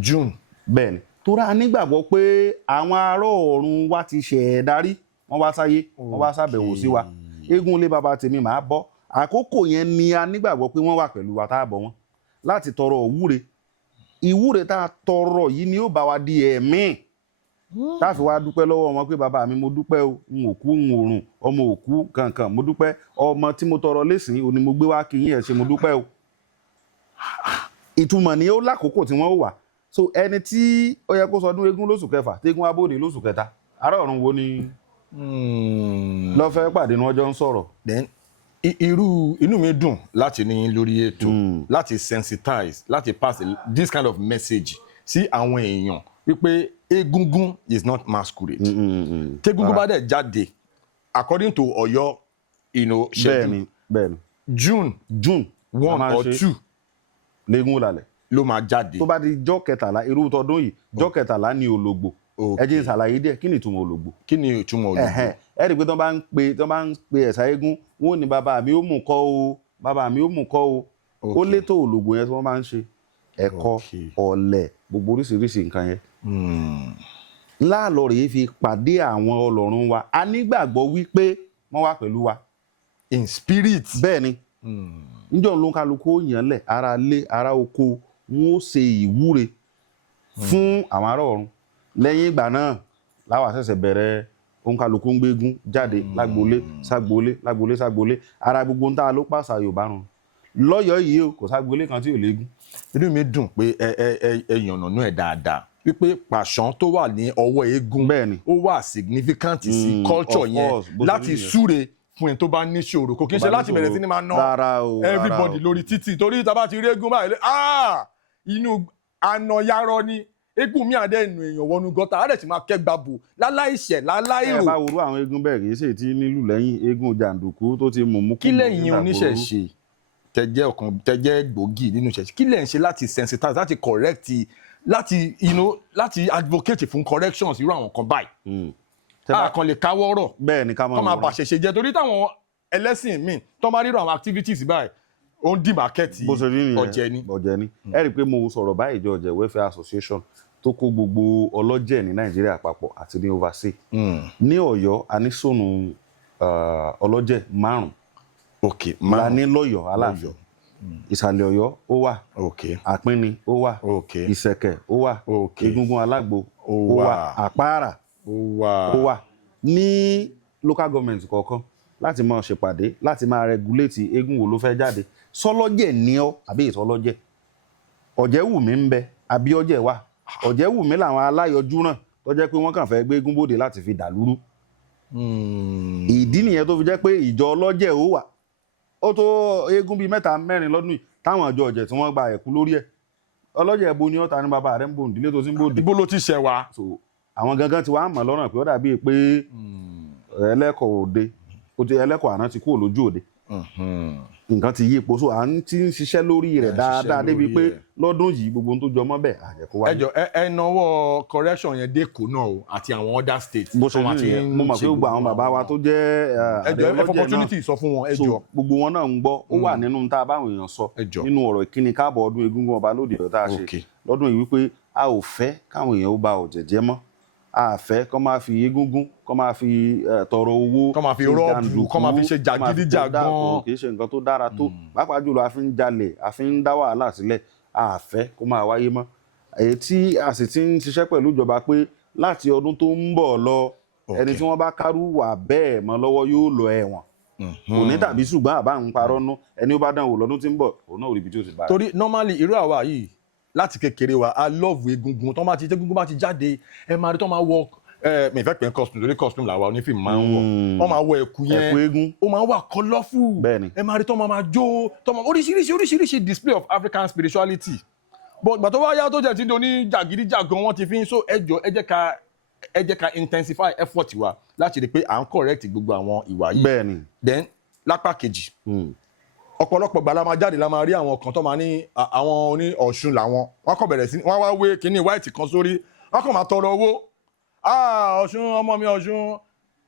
June. bẹ́ẹ̀ ni torí a nígbàgbọ́ pé àwọn ará ọ̀run wa ti ṣẹ̀ẹ́darí wọ́n wá sáyé wọ́n wá ṣàbẹ̀wò sí wa eégún ilé baba tèmi màá bọ́ àkókò yẹn ni a nígbàgbọ́ pé wọ́n wà pẹ̀lú wa tá a bọ̀ wọ́n láti tọrọ ìwúre tá a tọrọ yìí ni ó bá wa di ẹ̀mí táàfin wa dúpẹ́ lọ́wọ́ wọn pé bàbá mi mo dúpẹ́ o n ò kú n ò rùn ọmọ òkú kankan mo dúpẹ́ ọmọ tí mo tọrọ lẹ́sìn òní mo gbé wá kí yín ẹ̀ ṣe mo dúpẹ́ o ìtumọ̀ ni ó lákòókò tí wọ́n wà so ẹni tí ó yẹ kó sọdún eégún lóṣù kẹfà tégún abóde lóṣù kẹta ará ọ̀run wo ni lọ́fẹ́ pàdé ni wọ́n jọ ń sọ̀rọ̀. then inú mi dùn láti ní lórí ètò láti sensitize láti pass this kind of message sí àwọn èèyàn wípé egungun is not masquerade. Tegungun bá dẹ̀ jáde according to Ọ̀yọ́ schedule bẹ́ẹ̀ni June 1 or 2 léegun lálẹ́ ló máa jáde. tó bá di jọ́ kẹtàlá irú tọdún yìí jọ́ kẹtàlá ní Ológbò ẹ jẹ́ ìsàlàyé díẹ̀ kí ni ìtumọ̀ Ológbò. kí ni ìtumọ̀ Ológbò. ẹ rí i pé tó bá ń pe ẹ̀sà eégún wọn ò ní bàbá mi ó mú kọ́ o bàbá mi ó mú kọ́ o ó létò Ológbò yẹn tí wọ́n máa ń ṣe ẹ̀kọ́ ọ̀lẹ̀ gbogbo oríṣiríṣi nǹkan yẹn. láàlọ́ rèé fi pàdé àwọn ọlọ́run wa a nígbàgbọ́ wípé wọ́n wà pẹ̀lú wa. in spirit. bẹ́ẹ̀ ni níjọ́ ló ń kálukú yàn lẹ̀ ara lé ara oko wọn ó ṣe ìwúre fún àwọn ará ọ̀run lẹ́yìn ìgbà náà láwa ṣẹ̀ṣẹ̀ bẹ̀rẹ̀ òǹkàlùkù ń gbégún jáde lágbolé ságbolé ara gbogbo ń tá a ló pàṣà Yorùbá run lọ́yọ̀ọ́ yìí o kò ságbolé kan tí ò léegun. inú mi dùn pé ẹ yànnàná ẹ̀ dáadáa wípé pàṣán tó wà ní ọwọ́ eégún bẹ́ẹ̀ni ó wà significant sí culture yẹn láti súre fún ẹni tó bá ní ṣòro kò kí n ṣe láti bẹ̀rẹ̀ sí ni máa ná everybody lórí títì torí tá a bá ti rí eégún báyìí inú ànàyarọ ni eégún mi àdé ẹnu èèyàn wọnú gọta á dẹ̀ ti máa kẹ́gbà bò láláìṣẹ̀ láláìrò. ẹ bá worú àwọn eégún bẹ́ẹ̀ kì í ṣe tí nílùú lẹ́yìn eégún jàǹdùkú tó ti mú kí lẹ́yìn oníṣẹ̀ṣe tẹ́jẹ́ gbòógì nínú ìṣẹ̀ṣe kí lẹ́yìn ṣe láti sensitize láti correct láti advocate fún corrections irú àwọn kan báyìí àkàn lè káwọ́rọ̀ bẹ́ẹ̀ ni ká máa bàṣẹ̀ṣe jẹ́ torí táwọn ẹlẹ́sìn míì tó máa rírọ àwọn activities báyìí ó ń dì mákẹ́ẹ̀tì ọ̀jẹ̀ ni. ẹ rí i pé mo sọ̀rọ̀ báyìí ìjọ ọ̀jẹ̀ welfare association tó kó gbogbo ọlọ́jẹ̀ ní Nàìjíríà àpapọ̀ àti ní overseas. ní Ọ̀yọ́ a ní sọnù ọlọ́jẹ̀ 5 la ní lọ́yọ̀ọ́ Aláàfin Ìsàlẹ̀ Ọ̀yọ́ ó wà Àpínni ó wà Ìsẹ̀kẹ̀ ó wà Egungun Alágbo ó wà Àpáàrà ó wà ní local government kọ̀ọ̀kan láti máa ṣèpàdé láti máa regulate eégún wo ló fẹ́ jáde sọlọ́jẹ̀ ní ọ́ àbí ìsọlọ́jẹ̀ Ọ̀jẹ̀wùmí ń bẹ àbí ọ̀jẹ̀ wà Ọ̀jẹ̀wùmí làwọn aláyọjú náà tó jẹ́ pé wọ́n kàn fẹ́ gbé eégún bòde láti fi dàlúrú ìdí nìyẹn tó fi jẹ́ pé ìjọ ọlọ́jẹ̀ ó wà ó tó eégún bíi 3-4 lọ́dún yìí táwọn àjọ ọ̀jẹ̀ tí wọ́n gba ẹ̀kú lórí ẹ̀ ọlọ́jẹ̀ ẹ̀bọ ni ọ̀tá ní bàbá rẹ̀ ń bò nílé tó ti ń bòde. ibo ló ti ṣẹ̀ wá. àwọn gangan ti wá mọ̀ lọ́nà pé ó dàbí pé ẹlẹ́kọ̀ọ́ òde ẹlẹ́kọ̀ọ́ àná ti kúrò lójú òde nǹkan ti yí ipò so à ń ti ń ṣiṣẹ́ lórí rẹ̀ dáadáa débi pé lọ́dún yìí gbogbo ohun tó jọmọ́ bẹ́ẹ̀ àjẹkó wáyé. ẹjọ ẹ náwó correction yẹn dẹ́kọ̀ náà o àti àwọn other states. bó ṣe ní yẹn mo mọ̀ pé gbogbo àwọn bàbá wa tó jẹ́ ẹjọ ẹ fọ opportunity sọ fún wọn ẹjọ. gbogbo wọn náà ń gbọ́ ó wà nínú tá a báwọn èèyàn sọ nínú ọ̀rọ̀ ìkíni káàbọ̀ ọdún Egúngún Ọba lóde ọ̀tá a ṣe lọ́dún yìí wípé a ò fẹ́ káwọn èèyàn ó ba ọ̀jẹ̀ jẹ́ mọ́ a fẹ́ kọ́ máa fi egúngún kọ́ máa fi tọrọ owó kọ́ máa fi rọ́ọ̀bù kọ́ máa fi ṣe jàgídíjàgan kì í ṣe nǹkan tó dára tó pàápàá jùlọ a fi ń jalè a fi ń dá wàhálà sílẹ̀ a fẹ́ kó máa wáyé mọ́ èyí tí a sì ti ń ṣiṣẹ́ pẹ̀lú ìjọba pé láti ọdún tó ń bọ̀ lọ ẹni tí wọ́n bá kárú wà bẹ́ẹ̀ mọ́ lọ́wọ́ yóò lọ ẹ̀wọ̀n kò ní tàbí ṣùgbọ́n àbá ń parọ́ nú ẹni ó bá dán wò lọ́dún tí ń bọ̀ òun náà ò rí ibi tí ó ti bá. torí normally irú àwa yìí láti kékeré wa a love egungun tó máa ti egungun bá ti jáde ẹ máa rí tó máa wọ mi fẹ́ pè é costume torí costume làwa onífìmù máa ń wọ̀ wọ́n máa wọ ẹ̀kú yẹn ó máa wà colourful ẹ máa rí tó máa jó tó máa oríṣiríṣi display of African spirituality but gbà tó wá yá tó jẹ́ tí ní jàgídíjàgan wọ́n ti fi ń so ẹjọ́ ẹ jẹ́ ká intensify effort wa láti rí i pé à ń correct gbogbo àwọn ìwà yìí bẹ́ẹ̀ni then lápá kejì ọ̀pọ̀lọpọ̀ gbà la máa jáde la máa rí àwọn kan tó máa ní àwọn oní Ọ̀ṣun làwọn wọ́n kàn bẹ̀rẹ̀ sí wọ́n wá wé kíní white kan sórí wọ́n kàn máa tọrọ owó Ọ̀ṣun ọmọ mi Ọ̀ṣun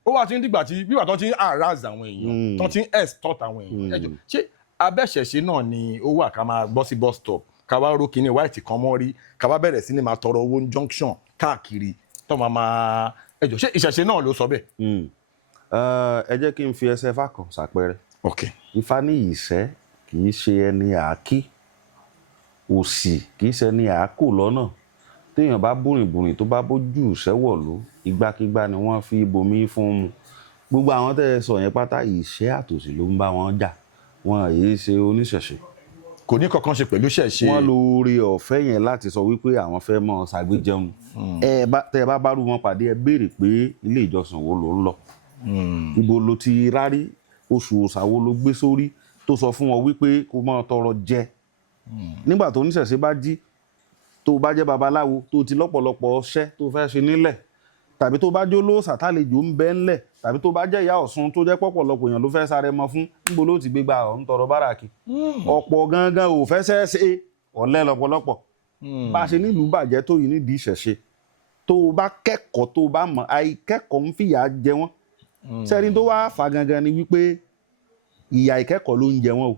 ó wà tí ń dìgbà tí bí wà tó ti ń harass àwọn èèyàn tó ti ń extort àwọn èèyàn ẹjọ́ ṣé abẹ́ṣẹ̀ṣe náà ni ó wà ká máa gbọ́ sí bus stop ká wá ró kíní white kan mọ́ rí ká wá bẹ̀rẹ̀ sí ni máa tọrọ owó junction káàkiri tó máa ẹjọ́ ṣé ìṣẹ̀ṣe náà ló sọ bẹ́ẹ̀. ẹ jẹ́ kí n fi ẹsẹ̀ fà kan ṣàpẹẹrẹ Ifá ní ìṣẹ́ kì í ṣe ẹni àákí òṣì kì í ṣe ẹni àákò lọ́nà téèyàn bá bùrìnbùrìn tó bá bójú ìṣẹ́wọ̀lú ìgbàkigbà ni wọ́n fi bomi fún un gbogbo àwọn tẹ́ ẹ sọ yẹn pátá ìṣẹ́ àtòṣì ló ń bá wọn jà wọn èyí ṣe oníṣẹ̀ṣe. kò ní kankan ṣe pẹ̀lú ṣẹ̀ṣe. wọ́n lo oore ọ̀fẹ́ yẹn láti sọ wípé àwọn fẹ́ mọ ṣàgbéjẹun tẹ́ ẹ bá rú wọn pàdé ẹ béèrè pé ilé ìjọsìn wo ló ń lọ ibo ló ti rárí oṣù òṣàwò ló gbé sórí tó sọ fún wọn wípé kó máa tọrọ jẹ nígbà tó oníṣẹ̀ṣe bá jí tó bá jẹ́ babaláwo tó ti lọ́pọ̀lọpọ̀ ọṣẹ́ tó fẹ́ ṣe nílẹ̀ tàbí tó bá jó lóòṣà tálejò ń bẹ ńlẹ̀ tàbí tó bá jẹ́ ìyá Ọ̀ṣun tó jẹ́ pọ̀pọ̀lọpọ̀ èèyàn ló fẹ́ sáré mọ fún níbo ló ti gbé gba ọ̀hún tọrọ báràkì ọ̀pọ̀ gangan ò fẹ́ ṣe ọ̀lẹ lọ́pọ̀lọpọ̀ bá a ṣe nílùú bàjẹ́ tó yìí nídìí ìṣẹ̀ṣe tó o bá kẹ́kọ̀ọ́ tó o bá mọ̀ àìkẹ́kọ̀ọ́ ń fìyà jẹ wọ́n sẹ́ni tó wá fà gangan ni wípé ìyà ìkẹ́kọ̀ọ́ ló ń jẹ wọ́n o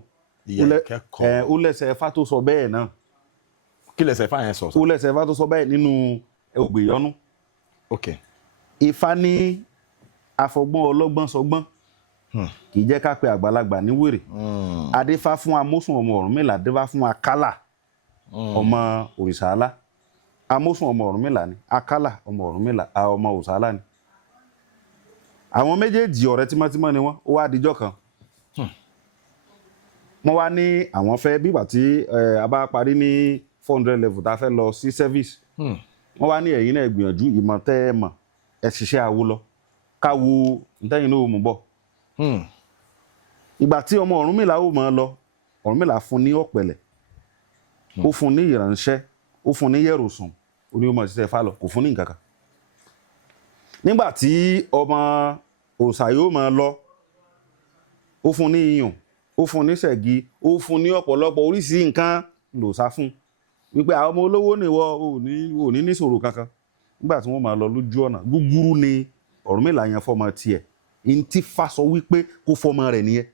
ó lẹ́sẹ̀ Ifá tó sọ bẹ́ẹ̀ náà kí lẹ́sẹ̀ Ifá yẹn sọ. ó lẹ́sẹ̀ Ifá tó sọ bẹ́ẹ̀ nínú Ògbèyọ́nú. Ifá ní afọgbọ́n ọlọ́gbọ́n sọgbọ́n kì í jẹ́ ká pe àgbàlagbà ní wèrè adéfá fún Amósùn ọmọ Ọ̀rúnmìlà adéfá fún Akálà ọmọ Òrìṣàlá Amósùn ọmọ Ọ̀rúnmìlà ni Akálà ọmọ Ọ̀rúnmìlà ọmọ Òrìṣàlá ni àwọn méjèèjì ọ̀rẹ́ tímọ́tímọ́ ni wọ́n ó wá dijọ́ kan wọ́n wá ní àwọn fẹ́ bí ìgbà tí a bá parí ní 400 level tá a fẹ́ lọ sí service wọ́n wá ní ẹ̀yin náà gbìyànjú ìmọ̀ tẹ́ ẹ mọ̀ ẹ ṣiṣẹ́ awo lọ ká wo ntẹ́yìn náà ó mú bọ̀ ìgbà tí ọmọ Ọ̀rúnmìlà ó mọ̀ lọ Ọ̀rúnmìlà fún ní ọ̀pẹ̀lẹ̀ ó fún ní ìránṣẹ́ ó fún ní yẹ̀rọ̀sùn ó ní ó mọ̀ ṣiṣẹ́ fálọ̀ kò fún ní nǹkan kan nígbà tí ọmọ òòṣà yóò mọ̀ lọ ó fún ní iyùn ó fún ní ṣẹ̀gí ó fún ní ọ̀pọ̀lọpọ̀ oríṣìí nǹkan lòṣà fún wípé àwọn ọmọ olówó nìwọ ò ní níṣòro kankan nígbà tí wọ́n máa lọ lójú ọ̀nà gúgúrú ni Ọ̀rúnmìlà yẹn fọmọ tiẹ̀ ní tí Ifá sọ wípé kó fọmọ rẹ̀ nìyẹn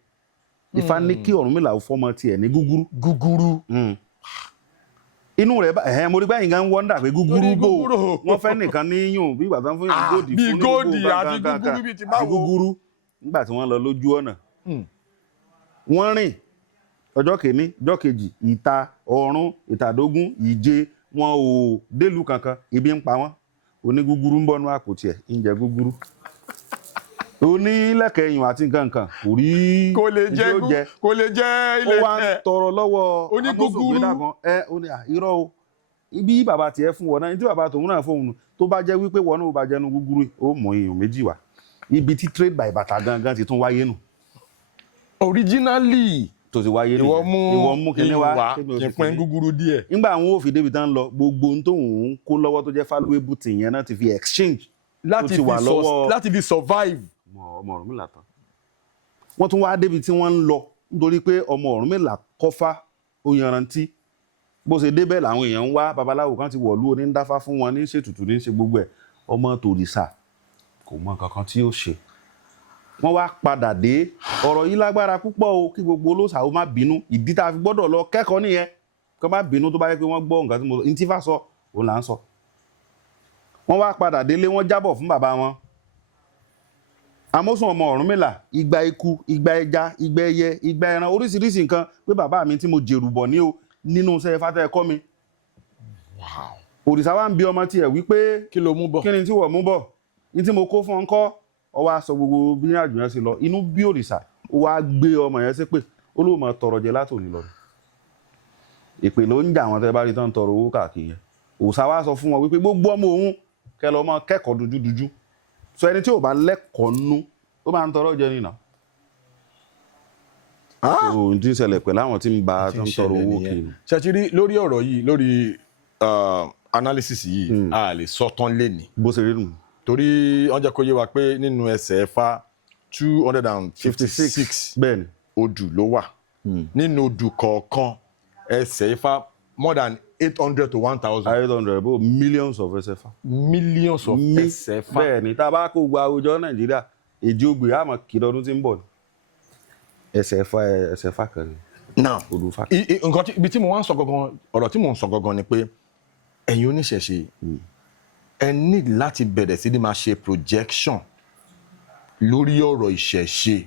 Ifá ní kí Ọ̀rúnmìlà fọmọ tiẹ̀ ní gúgúrú inú rẹ̀ mo rí báyìí gan wọ́ndà pé gúgúrú bò wọ́n fẹ́ nìkan ní yùn bí ìgbà tó ń fún yùn góòdì fún ní góòdì àti gúgúrú bíi ti báwo gúgúrú nígbà tí wọ́n lọ lójú ọ̀nà wọ́n rìn ọjọ́ kìíní ọjọ́ kejì ìta ọ̀run ìtàdógún ìje wọn ò délùú kankan ebi ń pa wọ́n onígúgúrú ń bọ́nú àpótí ẹ̀ ń jẹ gúgúrú onílẹ̀kẹ̀ ìyùn àti nǹkan kan kò rí kò lè jẹ ilé ó wá ń tọrọ lọ́wọ́ onígúgúrú ó ní irọ́ o ibi bàbá tiẹ̀ fún wọn náà tí bàbá tòun náà fóun tó bá jẹ́ wípé wọn náà bá jẹnu gúgúrú ó mọ èèyàn méjì wá ibi tí trade by bàtà gangan ti tún wáyé nù. originally tó ti wáyé nìyẹn ìwọ mú kíní wá kípín gúgúrú díẹ̀. nígbà àwọn òfin débi tán lọ gbogbo ohun tóun kó lọ́wọ́ tó jẹ́ valuable tì yẹn náà ti fi exchange láti fi survive. ọmọ Ọ̀rúnmìlà tán wọ́n tún wá débi tí wọ́n ń lọ nítorí pé ọmọ Ọ̀rúnmìlà kọ́fá ó yanrantí bó ṣe débẹ̀ làwọn èèyàn ń wá babaláwo kan ti wọ̀lú onídáfá fún wọn ní ṣètùtù ní ṣe gbogbo ẹ̀ ọmọ tòrìṣà kò mọ kankan tí ó ṣe wọ́n wá padà dé ọ̀rọ̀ yìí lágbára púpọ̀ o kí gbogbo olóṣà ó má bínú ìdí tá a fi gbọ́dọ̀ lọ kẹ́kọ̀ọ́ nìyẹn kí wọ́n má bínú tó bá yẹ pé wọ́n gbọ́ nǹkan tí mo sọ ní tí Ifá sọ òun là ń sọ wọ́n wá padà délé wọ́n jábọ̀ fún bàbá wọn àmọ́sùn ọmọ Ọ̀rúnmìlà igba eku igba ẹja igba ẹyẹ igba ẹran oríṣiríṣi nǹkan pé bàbá mi tí mo jèrù bọ̀ ní o nínú iṣẹ́ Ifá tẹ́ ẹ kọ́ mi òrìṣà wa ń bi ọmọ tiẹ̀ wípé kí ló mú bọ̀ kí ni tí wọ́n mú bọ̀ ní tí mo kó fún ọ ńkọ́ ọ wá sọ gbogbo bí àjò yẹn ṣe lọ inú bí òrìṣà ó wá gbé ọmọ yẹn ṣépè ó lóun máa tọrọ jẹ látòní lọ ìpè ló ń jà wọn tẹ́ bá rí tán tọrọ owó káàkiri yẹn òòṣà wa sọ fún wọn wípé gbogbo ọmọ òun kẹ lọ mọ kẹ́kọ̀ọ́ dúdúdúdú so ẹni tí ò bá lẹ́kọ̀ọ́ nú ó máa ń tọrọ jẹ nìyà ohun tí ń ṣẹlẹ̀ pẹ̀lú àwọn tí ń bá tó ń tọrọ owó kiri. ṣètìrí lórí ọ̀rọ̀ yìí lórí analysis yìí a lè sọ tán lénìí bó ṣe rí nù. torí wọ́n jẹ́ kó yé wa pé nínú ẹsẹ̀ Ẹ̀fà 256 bẹ́ẹ̀ni odù ló wà nínú odù kọ̀ọ̀kan ẹsẹ̀ Ẹ̀fà more than 800 to 1,000. 800 bó millions of ẹsẹ̀ Ẹ̀fà. millions of ẹsẹ̀ Ẹ̀fà. bẹ́ẹ̀ni tá a bá kó gba àwùjọ Nàìjíríà èjì ògbè àmọ́ kìdọ́dún tí ń bọ̀ ẹsẹ̀ Ẹ̀fà kan ni. now nǹkan ibi tí mo wá ń sọ gangan ọ̀rọ̀ tí mo ń sọ gangan ni pé ẹ̀yin oníṣẹ̀ṣe ẹ need láti bẹ̀rẹ̀ sí ní máa ṣe projection lórí ọ̀rọ̀ ìṣẹ̀ṣe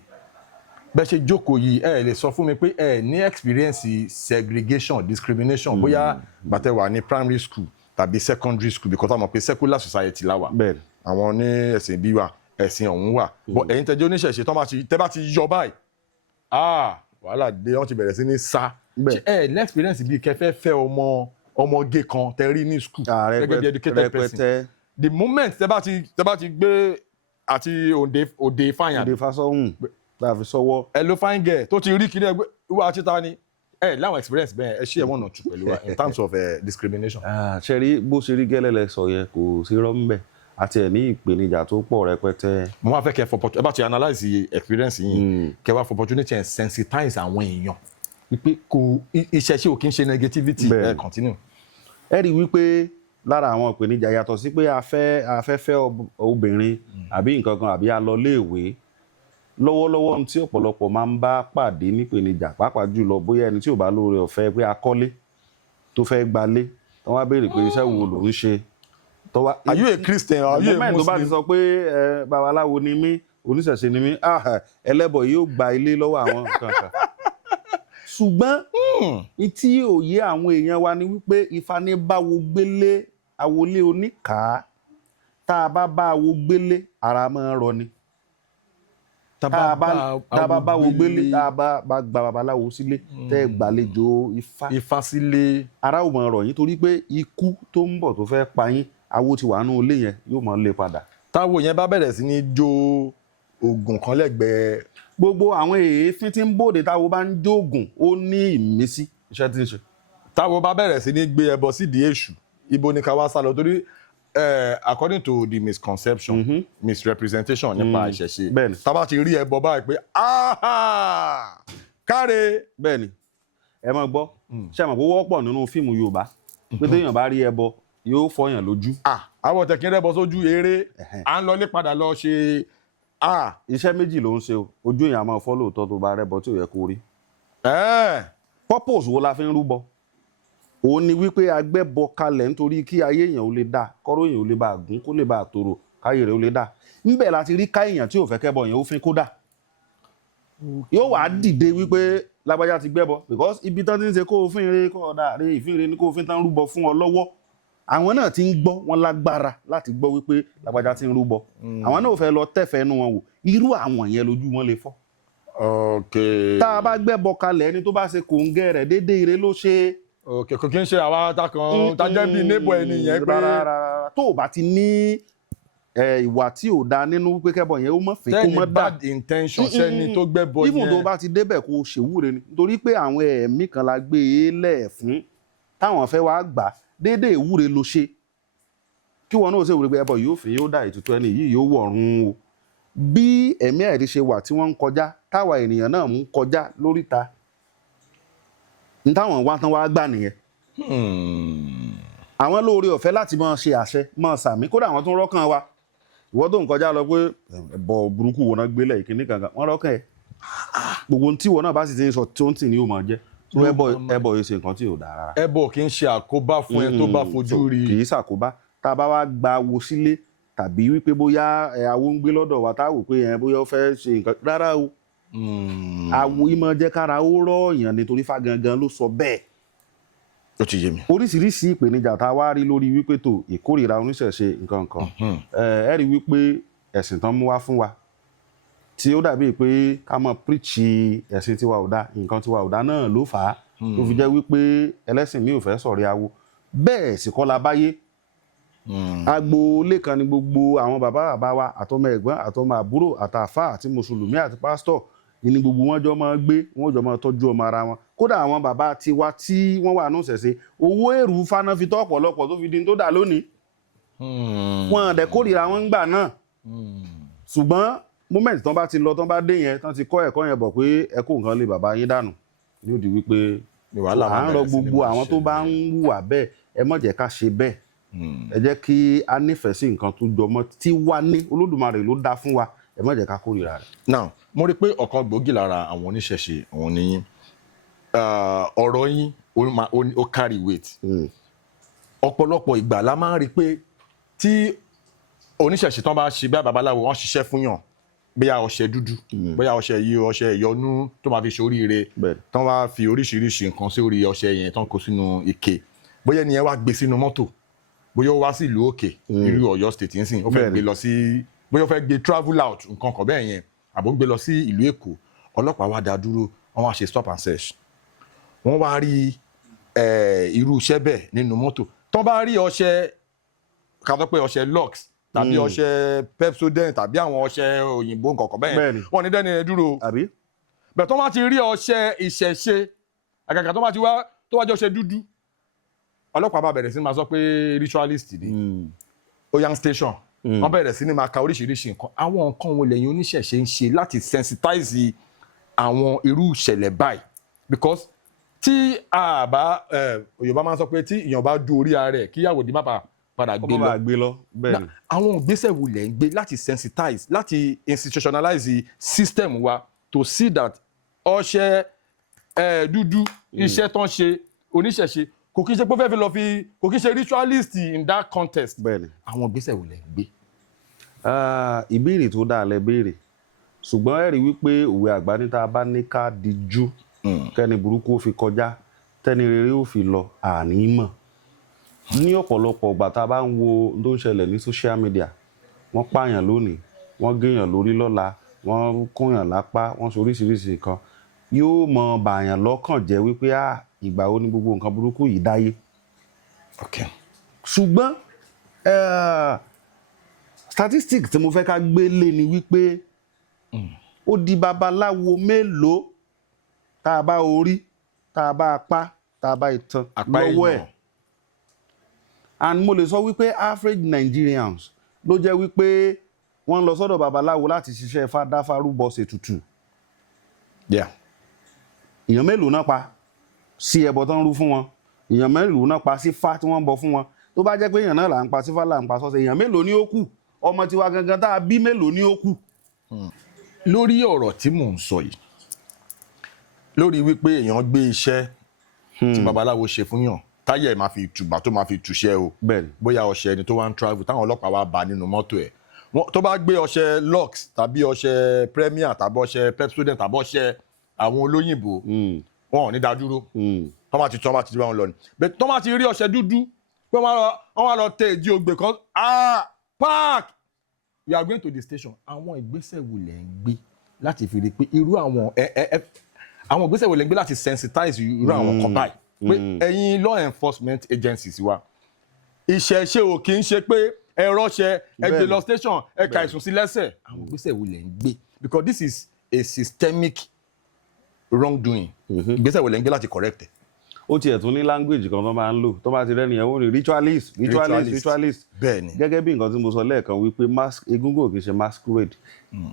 bẹ́ẹ̀ ṣe jókòó yìí ẹ lè sọ fún mi pé ẹ ní experience segregation discrimination bóyá bàtẹ́ wà ní primary school tàbí secondary school because a mọ̀ pé secular society la wà àwọn ní ẹ̀sìn bí wà ẹ̀sìn ọ̀hún wà but ẹ̀yin tẹ́jọ́ oníṣẹ̀ṣe tẹ́ bá ti yọ báyìí wàhálà dé wọ́n ti bẹ̀rẹ̀ sí ní sá ẹ ní experience bíi kẹfẹ́ fẹ́ ọmọge kan tẹ rí ní school gẹ́gẹ́ bí educated person the moment tẹ bá ti gbé àti òde fáyàn òde fasọ́hùn tá a fi sọ́wọ́ ẹ ló fine girl tó ti rí kiri ẹgbẹ́ ìwà àtìta ni ẹ láwọn experience bẹ́ẹ̀ ẹ ṣí ẹ wọ́n nà tù pẹ̀lú wa in terms of discrimination. ṣe rí bó ṣe rí gẹ́lẹ́lẹ́ sọ yẹn kò sí rọ́ńbẹ́ àti ẹ̀ ní ìpèníjà tó pọ̀ rẹpẹtẹ. mo máa fẹ́ kẹ́ ẹ bá ti analyse experience yìí kẹ́ wá for opportunity and sensitize àwọn èèyàn wípé kò ìṣẹ̀ṣe ò kí ń ṣe negativity ẹ continue. ẹ rí i wípé lára àwọn ìpèníjà yàtọ̀ sí pé a fẹ́ obìnrin àbí nǹkan kan àbí a lọ léèwé lọ́wọ́lọ́wọ́ ohun tí ọ̀pọ̀lọpọ̀ máa ń bá pàdé nípèníjà pàápàá jùlọ bóyá ẹni tí ò bá lóore ọ̀fẹ́ pé akọ́lé tó fẹ́ gbalé tó wá béèrè pé iṣẹ́ wo ló ń ṣe. Are you a Christian? Are you a Muslim? tó bá ti sọ pé babaláwo ni mí oníṣẹ̀ṣe ni mí ẹlẹ́bọ̀ yóò gba ilé lọ́wọ́ àwọn nǹkan kan. ṣùgbọ́n tí òye àwọn èèyàn wa ni wípé Ifá ní báwo gbélé àwọlé oníkàá tá a bá awo gbélé ara máa ń rọ ni tá a bá bá wo gbélé tá a bá gba babaláwo sílé tẹ́ ẹ gbàlejò ifá sílé ara ò mọ̀ ọ̀rọ̀ yín torí pé ikú tó ń bọ̀ tó fẹ́ pa yín awo ti wà nínú ilé yẹn yóò mọ̀ lé padà. táwo yẹn bá bẹ̀rẹ̀ sí ní jó oògùn kan lẹ́gbẹ̀ẹ́. gbogbo àwọn èéfín tí ń bòde táwo bá ń jó oògùn ó ní ìmísí iṣẹ́ tí ń ṣe. táwo bá bẹ̀rẹ̀ sí ní gbé ẹbọ sídìí èṣù ibo ni ká wá sá lọ torí according to the misconception misrepresentation nípa ìṣẹ̀ṣe tá bá ti rí ẹbọ báyìí pé káre. bẹ́ẹ̀ni ẹ máa gbọ́ ṣé àmọ̀ pé wọ́pọ̀ nínú fíìmù Yorùbá pé téèyàn bá rí ẹbọ yóò fọyàn lójú. àwọn tẹ̀kí rẹ́bọ sójú eré à ń lọlé padà lọ ṣe. iṣẹ́ méjì ló ń ṣe o ojú èèyàn máa fọ́ lóòótọ́ tó bá rẹ́bọ tí ò yẹ kó rí. purpose wo la fi ń rúbọ òun ni wípé agbẹ́bọ kalẹ̀ nítorí kí ayé èèyàn ò lè dá kọ́rọ̀ èèyàn ò lè bá gún kó lè bá tòrò káyé rẹ̀ ò lè dá níbẹ̀ láti rí ká èèyàn tí ò fẹ́ kẹ́bọ yẹn ó fin kó dà yóò wá dìde wípé lágbájá ti gbẹ́bọ because ibi tán ti ń ṣe kó o fín re kó o dà re ìfín re ní kó o fín tán rúbọ fún ọ lọ́wọ́ àwọn náà ti ń gbọ́ wọn lágbára láti gbọ́ wípé lágbájá ti ń rúbọ àwọn náà ò fẹ́ lọ tẹ̀fẹ́ inú wọn wò irú àwọn yẹn lójú wọn lè fọ́. tá a bá gbẹ́bọ kalẹ̀ ẹni tó bá ṣe kòńgẹ́ rẹ̀ déédéé ire ló ṣe. kò kí n ṣe àwa takàn tajẹ́ bíi neighbor ẹni yẹn pé. rárá tó o bá ti ní ìwà tí ò da nínú wípé kẹ́bọ yẹn ó mọ̀ fẹ́ kó mọ̀ dà. bad intention sẹ́ni tó gbẹ́bọ yẹn. even tó bá ti débẹ̀ kó o ṣèwúre ni nítorí pé àwọn ẹ̀mí kan la gbé e lẹ̀ fún táwọn fẹ́ wá gbà déédéé ìwúre ló ṣe kí wọn náà ṣe wúre pé ẹbọ yóò fi yóò dà ètùtù ẹni yìí yóò wọ̀run o bí ẹ̀mí ẹ̀rí ṣe wà tí wọ́n ń kọjá táwa ènìyàn náà mú kọjá lóríta n táwọn wá tán wá gbà nìyẹn àwọn lóore ọ̀fẹ́ láti máa ṣe àṣẹ máa sàmí kódà àwọn tó ń rọ́kàn wa ìwọ tó ń kọjá lọ pé ẹbọ burúkú wo náà gbélé ìkíní kankan wọ́n rọ́kàn ẹ̀ gbogbo tí ìwọ náà bá sì ti ń sọ tí ó ń tì ní yóò máa jẹ́ ẹbọ yìí ṣe nǹkan tí ò dáa rárá. ẹbọ kì í ṣe àkóbá fún ẹ tó bá fojú rí. kì í ṣàkóbá tá a bá wá gba awo sílé tàbí wípé bóyá awo ń gbé lọ́dọ̀ wa tá a wò pé bóyá ó fẹ́ ṣe nǹkan rárá o awo yìí máa jẹ́ kára ó rọ̀ọ̀yàn nítorí Ifá gangan ló sọ bẹ́ẹ̀. ó ti yé mi. oríṣiríṣi ìpèníjà tá a wá rí lórí wípé tó ìkórìíra oníṣẹ̀ṣe nǹkan kan ẹ rí wípé ẹ̀sìn tán mú wá fún wa tí ó dàbí pé ká mọ̀ píríṣì ẹ̀sìn tiwa ò dá nǹkan tiwa ò dá náà ló fà á tó fi jẹ́ wípé ẹlẹ́sìn mi ò fẹ́ sọ̀rí awo bẹ́ẹ̀ sì kọ́ la báyé agboolé kan ni gbogbo àwọn bàbá wa àtọmọ ẹ̀gbọ́n àtọmọ àbúrò àtàfà àti mùsùlùmí àti pásítọ̀ ni gbogbo wọn jọ máa gbé wọn jọ máa tọ́jú ọmọ ara wọn kódà àwọn bàbá tiwa tí wọ́n wà nù ṣẹ̀ṣẹ̀ owó èrú fáná fi tọ́ ọ̀pọ̀lọpọ̀ tó fi di tó dà lónìí wọn dẹ̀ kórìíra wọn ń gbà náà ṣùgbọ́n moment tán bá ti lọ tán bá dé yẹn tán ti kọ́ ẹ̀kọ́ yẹn bọ̀ pé ẹ kó nǹkan lé bàbá yín dànù ní òdì wípé à ń rọ gbogbo àwọn tó bá ń hùwà bẹ́ẹ̀ ẹ má jẹ́ ká ṣe bẹ́ẹ̀ ẹ jẹ́ kí a nífẹ̀ẹ́ sí nǹkan tó jọmọ́ tí wá ní Olódùmarè ló dá fún wa ẹ má jẹ́ ká kórìíra rẹ̀. now mo rí i pé ọ̀kan gbòógì lára àwọn oníṣẹ̀ṣe òun ni yín ọ̀rọ̀ yín ó carry weight ọ̀pọ̀lọpọ̀ ìgbà la máa ń rí i pé tí oníṣẹ̀ṣe tán bá ṣe bí babaláwo wọ́n ṣiṣẹ́ fún yàn bóyá ọṣẹ dúdú bóyá ọṣẹ yìí ọṣẹ ìyọnú tó máa fi ṣe oríire tán wá fi oríṣiríṣi nǹkan sí orí ọṣẹ yẹn tán kó sínú ike bóyá ẹni yẹn wá gbé sínú mọ́tò bóyá ó wá sí ìlú òkè irú Ọ̀yọ́ state yẹn sìn ó fẹ́ gbé lọ sí bóyá ó fẹ́ gbé travel out nǹkan kan bẹ́ẹ̀ yẹn àbò ń gbé lọ sí ìlú Èkó ọlọ́pàá wá dá dúró wọ́n wá ṣe stop and search wọ́n wá rí irú iṣẹ́ bẹ́ẹ̀ nínú mọ́tò tán bá rí ọṣẹ ká sọ pé ọṣẹ Lux tàbí ọṣẹ Pepsodent tàbí àwọn ọṣẹ òyìnbó nǹkan bẹ́ẹ̀ wọ́n ní dẹ́ni ẹ dúró bẹ́ẹ̀ tó bá ti rí ọṣẹ ìṣẹ̀ṣe àgàgà tó bá ti wá tó wá jẹ́ ọṣẹ dúdú ọlọ́pàá bá bẹ̀rẹ̀ sí máa sọ pé ritualist ni Oyan station wọ́n bẹ̀rẹ̀ sí ní máa ka oríṣiríṣi nǹkan àwọn nǹkan wo lẹ́yìn oníṣẹ̀ṣe ń ṣe láti sensitize àwọn irú ìṣẹ̀lẹ̀ báyìí because tí àbá Yorùbá máa ń sọ pé tí èèyàn bá du orí ara rẹ̀ kíyàwó di má padà gbé lọ bẹ́ẹ̀ ni àwọn ìgbésẹ̀ wo lẹ́ ń gbé láti sensitize láti institutionalize system wa to see that ọṣẹ dúdú iṣẹ́ tán ṣe oníṣẹ̀ṣe kò kí n ṣe pé fẹ́ fi lọ fi kò kí n ṣe ritualist in that context bẹ́ẹ̀ni àwọn ìgbésẹ̀ wo lẹ ń gbé. ìbéèrè tó dáa lẹ béèrè ṣùgbọ́n ẹ rí wípé òwe àgbà níta bá ní ká dijú kẹ́ni burúkú ó fi kọjá tẹ́ni rere ó fi lọ àní mọ̀ ní ọ̀pọ̀lọpọ̀ ìgbà tá a bá ń wo tó ń ṣẹlẹ̀ ní social media wọ́n pààyàn lónìí wọ́n géèyàn lórí lọ́la wọ́n kóyàn lápá wọ́n ṣe oríṣiríṣi nǹkan yóò mọ bàyàn lọ́kàn jẹ́ wípé ìgbà wo ni gbogbo nǹkan burúkú yìí dáyé. Okay. ṣùgbọ́n statistics tí mo fẹ́ ká gbé lé ni wípé ó di babaláwo mélòó tá a bá orí tá a bá apá tá a bá itan lọ́wọ́ ẹ̀. And mo lè sọ wípé average Nigerians ló jẹ́ wípé wọ́n lọ sọ́dọ̀ babaláwo láti ṣiṣẹ́ fádáfárúbọ ṣètùtù. Èèyàn mélòó náà pa sí ẹbọ tán rú fún wọn, èèyàn mélòó náà pa sí fá tí wọ́n bọ fún wọn. Tó bá jẹ́ pé èèyàn náà là ń pa sífá là ń pa sọ́sẹ̀, èèyàn mélòó ni ó kù? Ọmọ tiwa gangan tá a bí mélòó ni ó kù? Lórí ọ̀rọ̀ tí mò ń sọ yìí, lórí wípé èèyàn gbé iṣẹ́ tí babaláwo ṣe fún yàn táyà ẹ̀ máa fi tùbà tó máa fi túṣẹ́ o, bóyá ọṣẹ ẹni tó wá ń travel táwọn ọlọ́pàá wá bá nínú mọ́tò ẹ̀, tó bá gbé ọṣẹ Lux tàbí ọṣẹ Premier tàbí ọṣẹ Pepsodent tàbí ọṣẹ àwọn olóyìnbó wọn ò ní dá dúró tó máa ti bá wọn lọ ni. Bẹ́ẹ̀ tó máa ti rí ọṣẹ dúdú pé wọ́n wá lọ tẹ ìdí ogbè kan park we are going to the station. Àwọn ìgbésẹ̀ wo lẹ̀ ń gbé láti fi rí pé irú àwọn ìgbésẹ̀ wo lẹ̀ ń gbé láti sensitize irú àwọn kan báyìí pé ẹ̀yin law enforcement agencies wa ìṣẹ̀ṣe ò kì í ṣe pé ẹ rọ́ṣẹ ẹ gbé lọ station ẹ ka ìsùn sí lẹ́sẹ̀. Àwọn ìgbésẹ̀ wo lẹ̀ ń gbé because this is a systemic wrongdoing. Ìgbésẹ̀ wo lẹ̀ ń gbé láti correct ẹ̀. Ó tiẹ̀ tún ní language kan tó máa ń lò tó bá ti rẹ́ni ẹ̀wọ̀n ní ritualist. Bẹ́ẹ̀ni. Gẹ́gẹ́ bí nǹkan tí mo sọ lẹ́ẹ̀kan wípé egúngún ò kì í ṣe masquerade.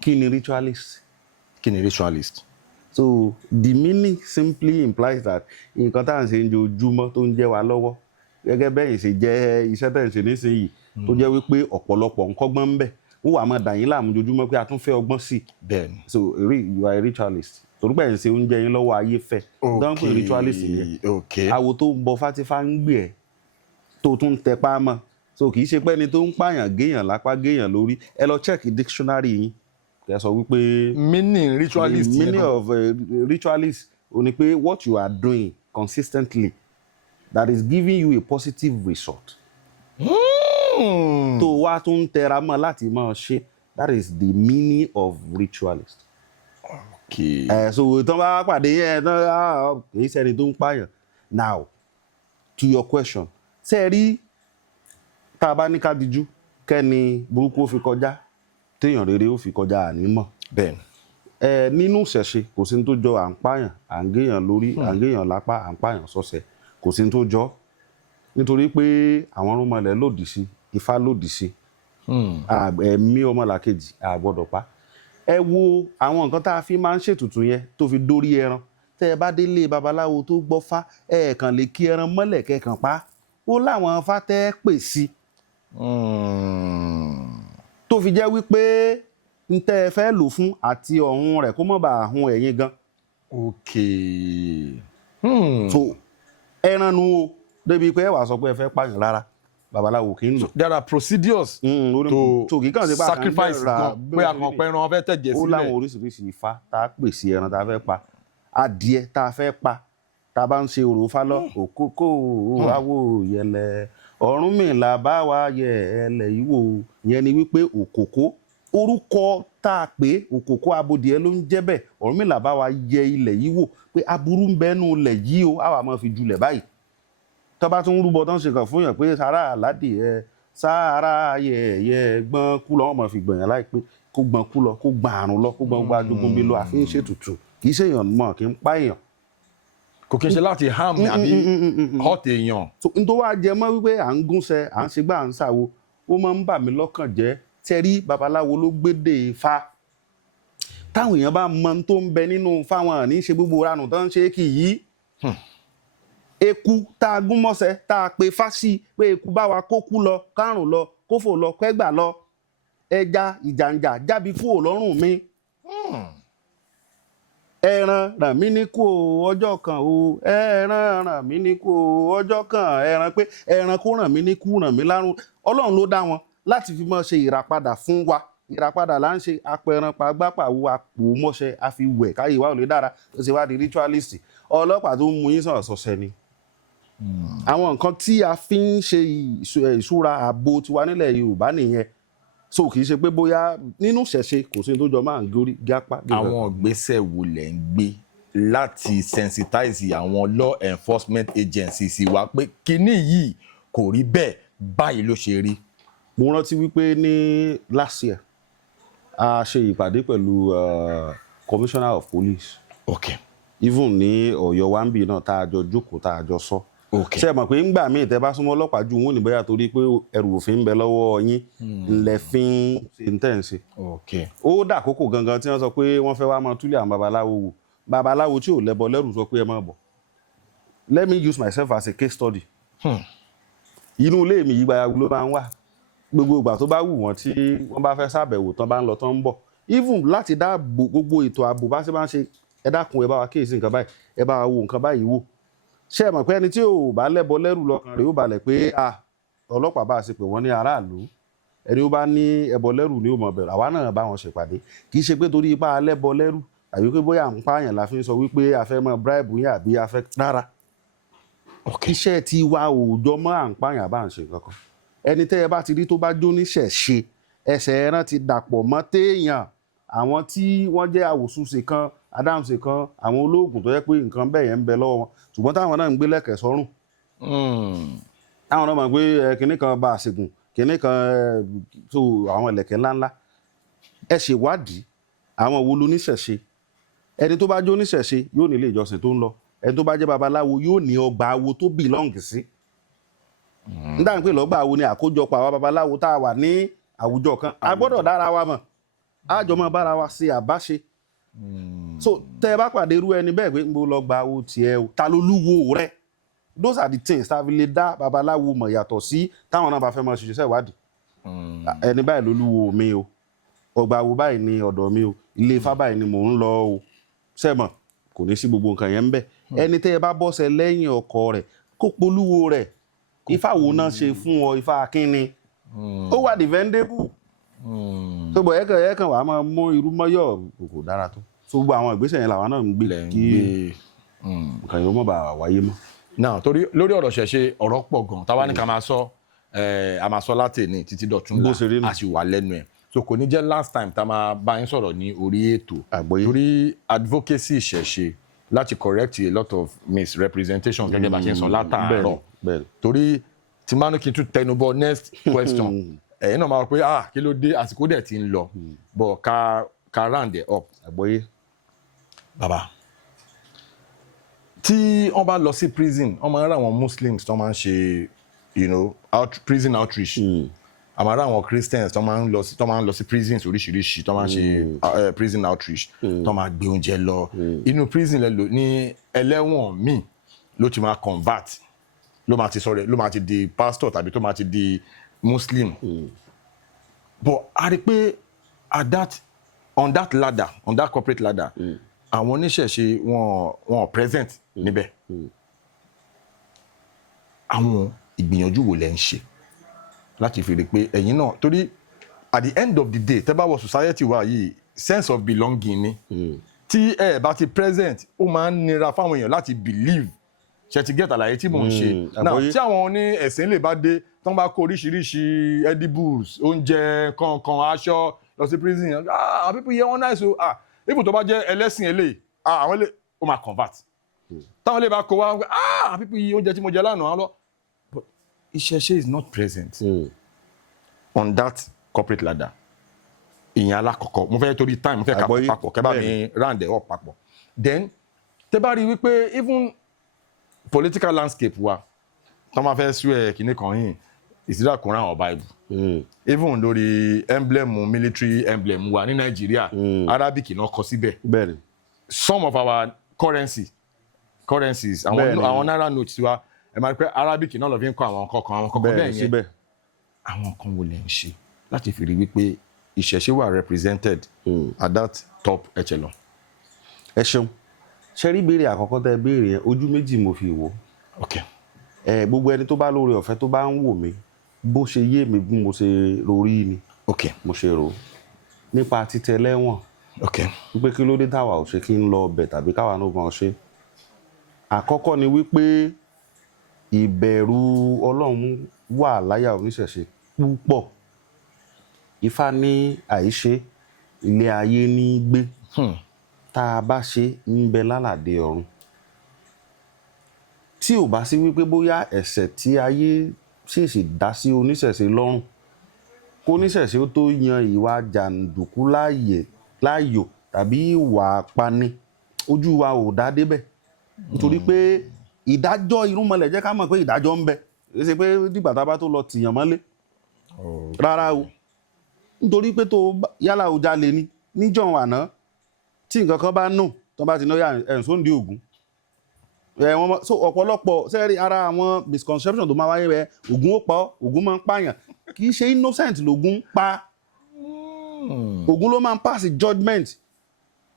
Kí ni ritualist? So the meaning simply implies that nǹkan tá à ń ṣe ń jojúmọ́ tó ń jẹ́ wa lọ́wọ́ gẹ́gẹ́ bẹ́ẹ̀ ṣe jẹ́ iṣẹ́ tẹ̀ ń ṣe nísìnyí tó jẹ́ wípé ọ̀pọ̀lọpọ̀ ń kọ́gbọ́n ń bẹ̀ wọ́n wà máa dà yín láàmú jojúmọ́ pé a tún fẹ́ ọgbọ́n sí i. Bẹ́ẹ̀ni. So you are a ritualist. Torí pé ẹ̀ ń ṣe oúnjẹ yín lọ́wọ́ ayé fẹ́. Dánpẹ́ ritualist yẹn. Àwo tó ń bọ fátífá ń gbé ẹ̀ tó tún tẹ pa mọ́. So kì í ṣe pé ẹni tó ń pààyàn géèyàn lápá géèyàn lórí ẹ lọ check dictionary yín kẹ́ sọ wípé. Meaning ritualist. The meaning of ritualist ó ní pé what you are doing consistently that is giving you a positive result. Tó wá tó ń tẹra mọ́ láti máa ṣe that is the meaning of ritualist. So tán bá pàdé yẹn kì í ṣẹni tó ń pààyàn. Now to your question ṣe rí tá a bá ní ká dijú kẹ́ni burúkú ó fi kọjá téèyàn rere ó fi kọjá ànímọ̀. Bẹ́ẹ̀ni. Nínú ìṣẹ̀ṣe kò sí ní tó jọ à ń pààyàn à ń géèyàn lórí à ń géèyàn lápá à ń pààyàn sọ́sẹ̀ kò sí ní tó jọ nítorí pé àwọn ọmọlẹ̀ lòdì sí Ifá lòdì sí ẹ̀mí ọmọlàkejì a gbọ́dọ̀ pa. Ẹ wo àwọn nǹkan tá a fi máa ń ṣètùtù yẹn tó fi dórí ẹran tẹ́ ẹ bá délé babaláwo tó gbọ́ fá ẹ kàn lè kí ẹran mọ́lẹ̀ kẹ́kàn pa ó láwọn fá tẹ́ ẹ pè sí. Tó fi jẹ́ wípé n tẹ́ ẹ fẹ́ lò fún àti ọ̀hún rẹ̀ kó mọ̀ bá àhún ẹ̀yìn gan. So ẹran nu o débi pé ẹ wàá sọ pé ẹ fẹ́ pààyàn rárá babaláwo kì í lò. There are procedures to sacrifice gan pé àkàn pẹ́ ẹran fẹ́ tẹ̀jẹ̀ sílẹ̀. Ó láwọn oríṣiríṣi ifá tá a pè sí ẹran tá a fẹ́ pa adìẹ tá a fẹ́ pa tá a bá ń ṣe òrò fálọ́ òkókó àwò yẹlẹ Ọ̀rúnmìlà bá wa yẹ ẹlẹ̀ yìí wò yẹn ni wípé òkòkó orúkọ tá a pè òkòkó abodìẹ ló ń jẹ́ bẹ́ẹ̀ Ọ̀rúnmìlà bá wa yẹ ilẹ̀ yìí wò pé aburú ń bẹ́nu ilẹ̀ yìí o àwa máa fi julẹ̀ báyìí tó bá tún rúbọ tán ṣe kàn fún yàn pé sára àládìẹ sára yẹ̀yẹ̀ gbọ́n kú lọ wọ́n máa fi gbọ̀nyàn láìpẹ́ kó gbọ́n kú lọ kó gbọ́n àrùn lọ kó gbọ́n gbàdúgbò bí lọ àfi ń ṣètùtù kì í ṣèyàn mọ̀ kì í pa èèyàn. Kò kí n ṣe láti harm àbí hurt èèyàn. n tó wá jẹ mọ́ wípé à ń gúnṣẹ́ à ń ṣe gbà à ń ṣàwo ó máa ń bà mí lọ́kàn jẹ́ tẹ́rí babaláwo ló gbédè Ifá táwọn èèyàn bá mọ tó ń bẹ nínú fáwọn àní ṣe gbogbo ranù tó ń ṣe kì í eku tá a gún mọ́sẹ̀ tá a pe fásì pé eku bá wa kó kú lọ kárùn lọ kófò lọ kẹgbà lọ ẹja ìjàǹjà jábí kúrò lọ́rùn mi ẹran ràn mí ní kú ọjọ́ kan o ẹran ràn mí ní kú ọjọ́ kan ẹran pé ẹran kó ràn mí ní kú ràn mí lárùn Ọlọ́run ló dá wọn láti fi máa ṣe ìràpadà fún wa ìràpadà là ń ṣe apẹran pagbápàwọ àpò mọ́ṣẹ́ àfi wẹ̀ káyé wa ò lè dára ó ṣe wá di ritualist ọlọ́pàá tó ń mú yín sọ̀rọ̀ sọ̀sẹ̀ ni. Àwọn nǹkan tí a fi ń ṣe ìṣúra ààbò tiwa nílẹ̀ Yorùbá nìyẹn so kì í ṣe pé bóyá nínú ṣẹ̀ṣe kò sí ní tó jọ máa ń górí gápá. àwọn ìgbésẹ̀ wo lẹ̀ ń gbé láti sensitize àwọn law enforcement agencies wa pé kinní yìí kò rí bẹ́ẹ̀ báyìí ló ṣe rí? mo rántí wípé ní last year a ṣe ìpàdé pẹ̀lú commissioner of police. Okay. even ní Ọ̀yọ́ wambi náà tá a jọ jókòó tá a jọ sọ. Okay. ṣé ẹ mọ̀ pé ńgbà míì tẹ́ bá súnmọ́ ọlọ́pàá ju wọn ò ní bóyá torí pé ẹrù òfin ń bẹ lọ́wọ́ yín ńlẹ̀ fi ń ṣe ń tẹ̀ ń ṣe. Okay. ó dàkókò gangan tí wọ́n sọ pé wọ́n fẹ́ wá máa túlẹ̀ àwọn babaláwo wò babaláwo tí ò lẹ́bọ lẹ́rù sọ pé ẹ máa bọ̀. let me use myself as a case study. inú ilé mi yìí gbayagu ló máa ń wà gbogbo ìgbà tó bá wù wọ́n tí wọ́n bá fẹ́ ṣàbẹ̀wò tán bá ń lọ tán ń bọ̀ even láti dáàbò gbogbo ètò ààbò bá ṣe máa ń ṣe ẹ dákun ẹ bá wa kíyèsí nǹkan báyìí ẹ bá wa wo nǹkan báyìí wò ṣé ẹ mọ̀ pé ẹni tí ò bá lẹ́bọ lẹ́rù lọ́kàn rẹ̀ ó balẹ̀ pé ọlọ́pàá bá a ṣe pé wọ́n ní aráàlú ẹni ó bá ní ẹbọ lẹ́rù ni ó mọ̀ bẹ̀rù àwa náà bá wọn ṣèpàdé kì í ṣe pé torí ipá lẹ́bọ lẹ́rù àbí pé bóyá à ń pààyàn la fi ń sọ wípé a fẹ́ mọ bribe yín àbí a fẹ́ rárá. iṣẹ́ tí wa òòjọ́ mọ́ à ń pààyàn bá ń ṣe kankan ẹni tẹ́ ẹ bá ti rí tó bá jó níṣẹ̀ṣe ẹsẹ̀ ẹran ti dàpọ̀ mọ́ téèyàn àwọn tí wọ́n jẹ́ àwòsùnṣe kan adáhùnṣe kan àwọn olóògùn tó yẹ pé nǹkan bẹ́ẹ̀ yẹn ń bẹ lọ́wọ́ wọn ṣùgbọ́n táwọn náà ń gbé lẹ́kẹ̀ẹ́ sọ́rùn. táwọn náà mọ̀ pé kinní kan bá a ṣègùn kinní kan tó àwọn ẹlẹ́kẹ̀ ńláńlá ẹ ṣèwádìí àwọn wo ló níṣẹ̀ṣe ẹni tó bá jó níṣẹ̀ṣe yóò ní ilé ìjọsìn tó ń lọ ẹni tó bá jẹ́ babaláwo yóò ní ọgbà awo tó belong sí. nígbà pé lọ́gbà awo ni àkójọpọ̀ àwọn babaláwo tá a wà ní àwùjọ kan a gbọ́dọ̀ dára wa mọ̀ a jọ mọ́ bára wa ṣe àbáṣe. so tẹ́ ẹ bá pàdé irú ẹni bẹ́ẹ̀ pé mo lọ gba awo tiẹ̀ o ta ló lúwo rẹ̀ those are the things tá a fi lè dá babaláwo mọ̀ yàtọ̀ sí táwọn náà bá fẹ́ mọ̀ ṣiṣẹ́ ìwádìí. ẹni báyìí ló lúwo mi o ọgbà awo báyìí ni ọ̀dọ̀ mi o ilé ifá báyìí ni mò ń lọ o sẹ́mọ̀ kò ní sí gbogbo nǹkan yẹn ń bẹ̀ ẹni tẹ́ ẹ bá bọ́sẹ̀ lẹ́yìn ọkọ rẹ̀ kó polúwo rẹ̀ ifá wo náà ṣe fún ọ ifá kínni ó wà defendable tó bọ̀ ẹ̀kan wàá máa mú irú mọ́yọ̀ kò dára tó so gbogbo àwọn ìgbésẹ̀ yẹn làwọn náà ń gbé kí nǹkan yóò mọ̀ bá wáyé mọ́. náà torí lórí ọ̀rọ̀ ṣẹ̀ṣe ọ̀rọ̀ pọ̀ gan táwa ní ká máa sọ a máa sọ láti ní títí dọ̀tún la a sì wà lẹ́nu ẹ̀ so kò ní jẹ́ last time tá a máa bá yín sọ̀rọ̀ ní orí ètò torí advocacy ìṣẹ̀ṣe láti correct a lot of misrepresentation gẹ́gẹ́ bá ṣe ń sọ látàárọ̀ torí tí máa ní kí n tún tẹnubọ next question ẹ̀yin náà máa rò pé kí ló dé àsìkò dẹ̀ ti ń lọ but ká round it up. àgbọ́yé. bàbá tí wọ́n bá lọ sí prison wọ́n máa ń rà àwọn muslims tó máa ń ṣe prison outreach àmọ́ rà àwọn christians tó máa ń lọ sí prisons oríṣiríṣi tó máa ń ṣe prison outreach tó máa gbé oúnjẹ lọ inú prison ní ẹlẹ́wọ̀n míì ló ti máa convert ló máa ti di pastor tàbí tó máa ti di muslim but a rí pé on that corporate ladder àwọn oníṣẹ̀ṣe wọn present níbẹ̀ àwọn ìgbìyànjú wo lẹ ń ṣe láti fi rí pé ẹ̀yin náà torí at the end of the day tẹ́ bá wọ society wa yìí sense of belonging ni tí ẹ bá ti present ó máa ń nira fáwọn èèyàn láti believe ṣe ti get àlàyé tí mò ń ṣe now tí àwọn oní ẹ̀sìn lè bá dé tán bá kó oríṣiríṣi edibles oúnjẹ kankan aṣọ lọ sí prison àwọn people yẹ wọn náà so even tó bá jẹ́ ẹlẹ́sìn eléyìí àwọn ilé ó máa convert táwọn ilé bá kó wá àwọn people yìí oúnjẹ tí mo jẹ lánàá lọ but ìṣẹ̀ṣe is not present on that corporate ladder ìyẹn alákọ̀ọ́kọ́ mo fẹ́ torí time mo fẹ́ ká papọ̀ kẹ́ bá mi round it up papọ̀ then tẹ́ bá rí wípé even political landscape wa tọ́ máa fẹ́ sú ẹ̀ kìíní kan yìí ìsìlẹ̀ kò ràn ọ́ Bible even lórí emblem military emblem wa ní Nàìjíríà Arabic náà kọ síbẹ̀ some of our currencies àwọn naira notes wa ẹ máa rí pé Arabic náà lọ fi ń kọ àwọn kankan bẹ́ẹ̀ yẹn àwọn kan wo lè ń ṣe láti fi rí wípé ìṣẹ̀ṣe wà represented at that top echelon. ẹ ṣeun ṣe rí béèrè àkọ́kọ́ tẹ́ béèrè yẹn ojú méjì mo fi wò gbogbo ẹni tó bá lóore ọ̀fẹ́ tó bá ń wò mí bó ṣe yé mi bí mo ṣe rorí ni mo ṣe rò nípa títẹ lẹ́wọ̀n wípé kí ló dé táwa ò ṣe kí ń lọ ọbẹ̀ tàbí káwa náà gan ṣe àkọ́kọ́ ni wípé ìbẹ̀rù Ọlọ́run wà láyà oníṣẹ̀ṣe púpọ̀ Ifá ní àìṣe ilé ayé ní gbé tá a bá ṣe ń bẹ lálàdé ọ̀run. Tí ò bá sí wípé bóyá ẹ̀ṣẹ̀ tí ayé ṣèṣì dá sí oníṣẹ̀ṣe lọ́rùn kó oníṣẹ̀ṣe ó tó yan ìwà jàǹdùkú láàyò tàbí ìwà pani, ojú wa ò dá débẹ̀. Nítorí pé ìdájọ́ irúnmọlẹ̀ jẹ́ ká mọ̀ pé ìdájọ́ ń bẹ. Kì í ṣe pé dìgbà tá a bá tó lọ tìyàn mọ́lé. Rárá o. Nítorí pé tó yálà ó jalè ni níjọ́ àná tí nǹkan kan bá nù tó bá ti náà ẹ̀sùn di Ògún. So ọ̀pọ̀lọpọ̀ sẹ́rí ara àwọn misconception tó máa wáyé rẹ̀ Ògún ó pa ọ́, Ògún máa ń pààyàn. Kì í ṣe innocent lògún pa. Ògún ló máa ń pass judgement.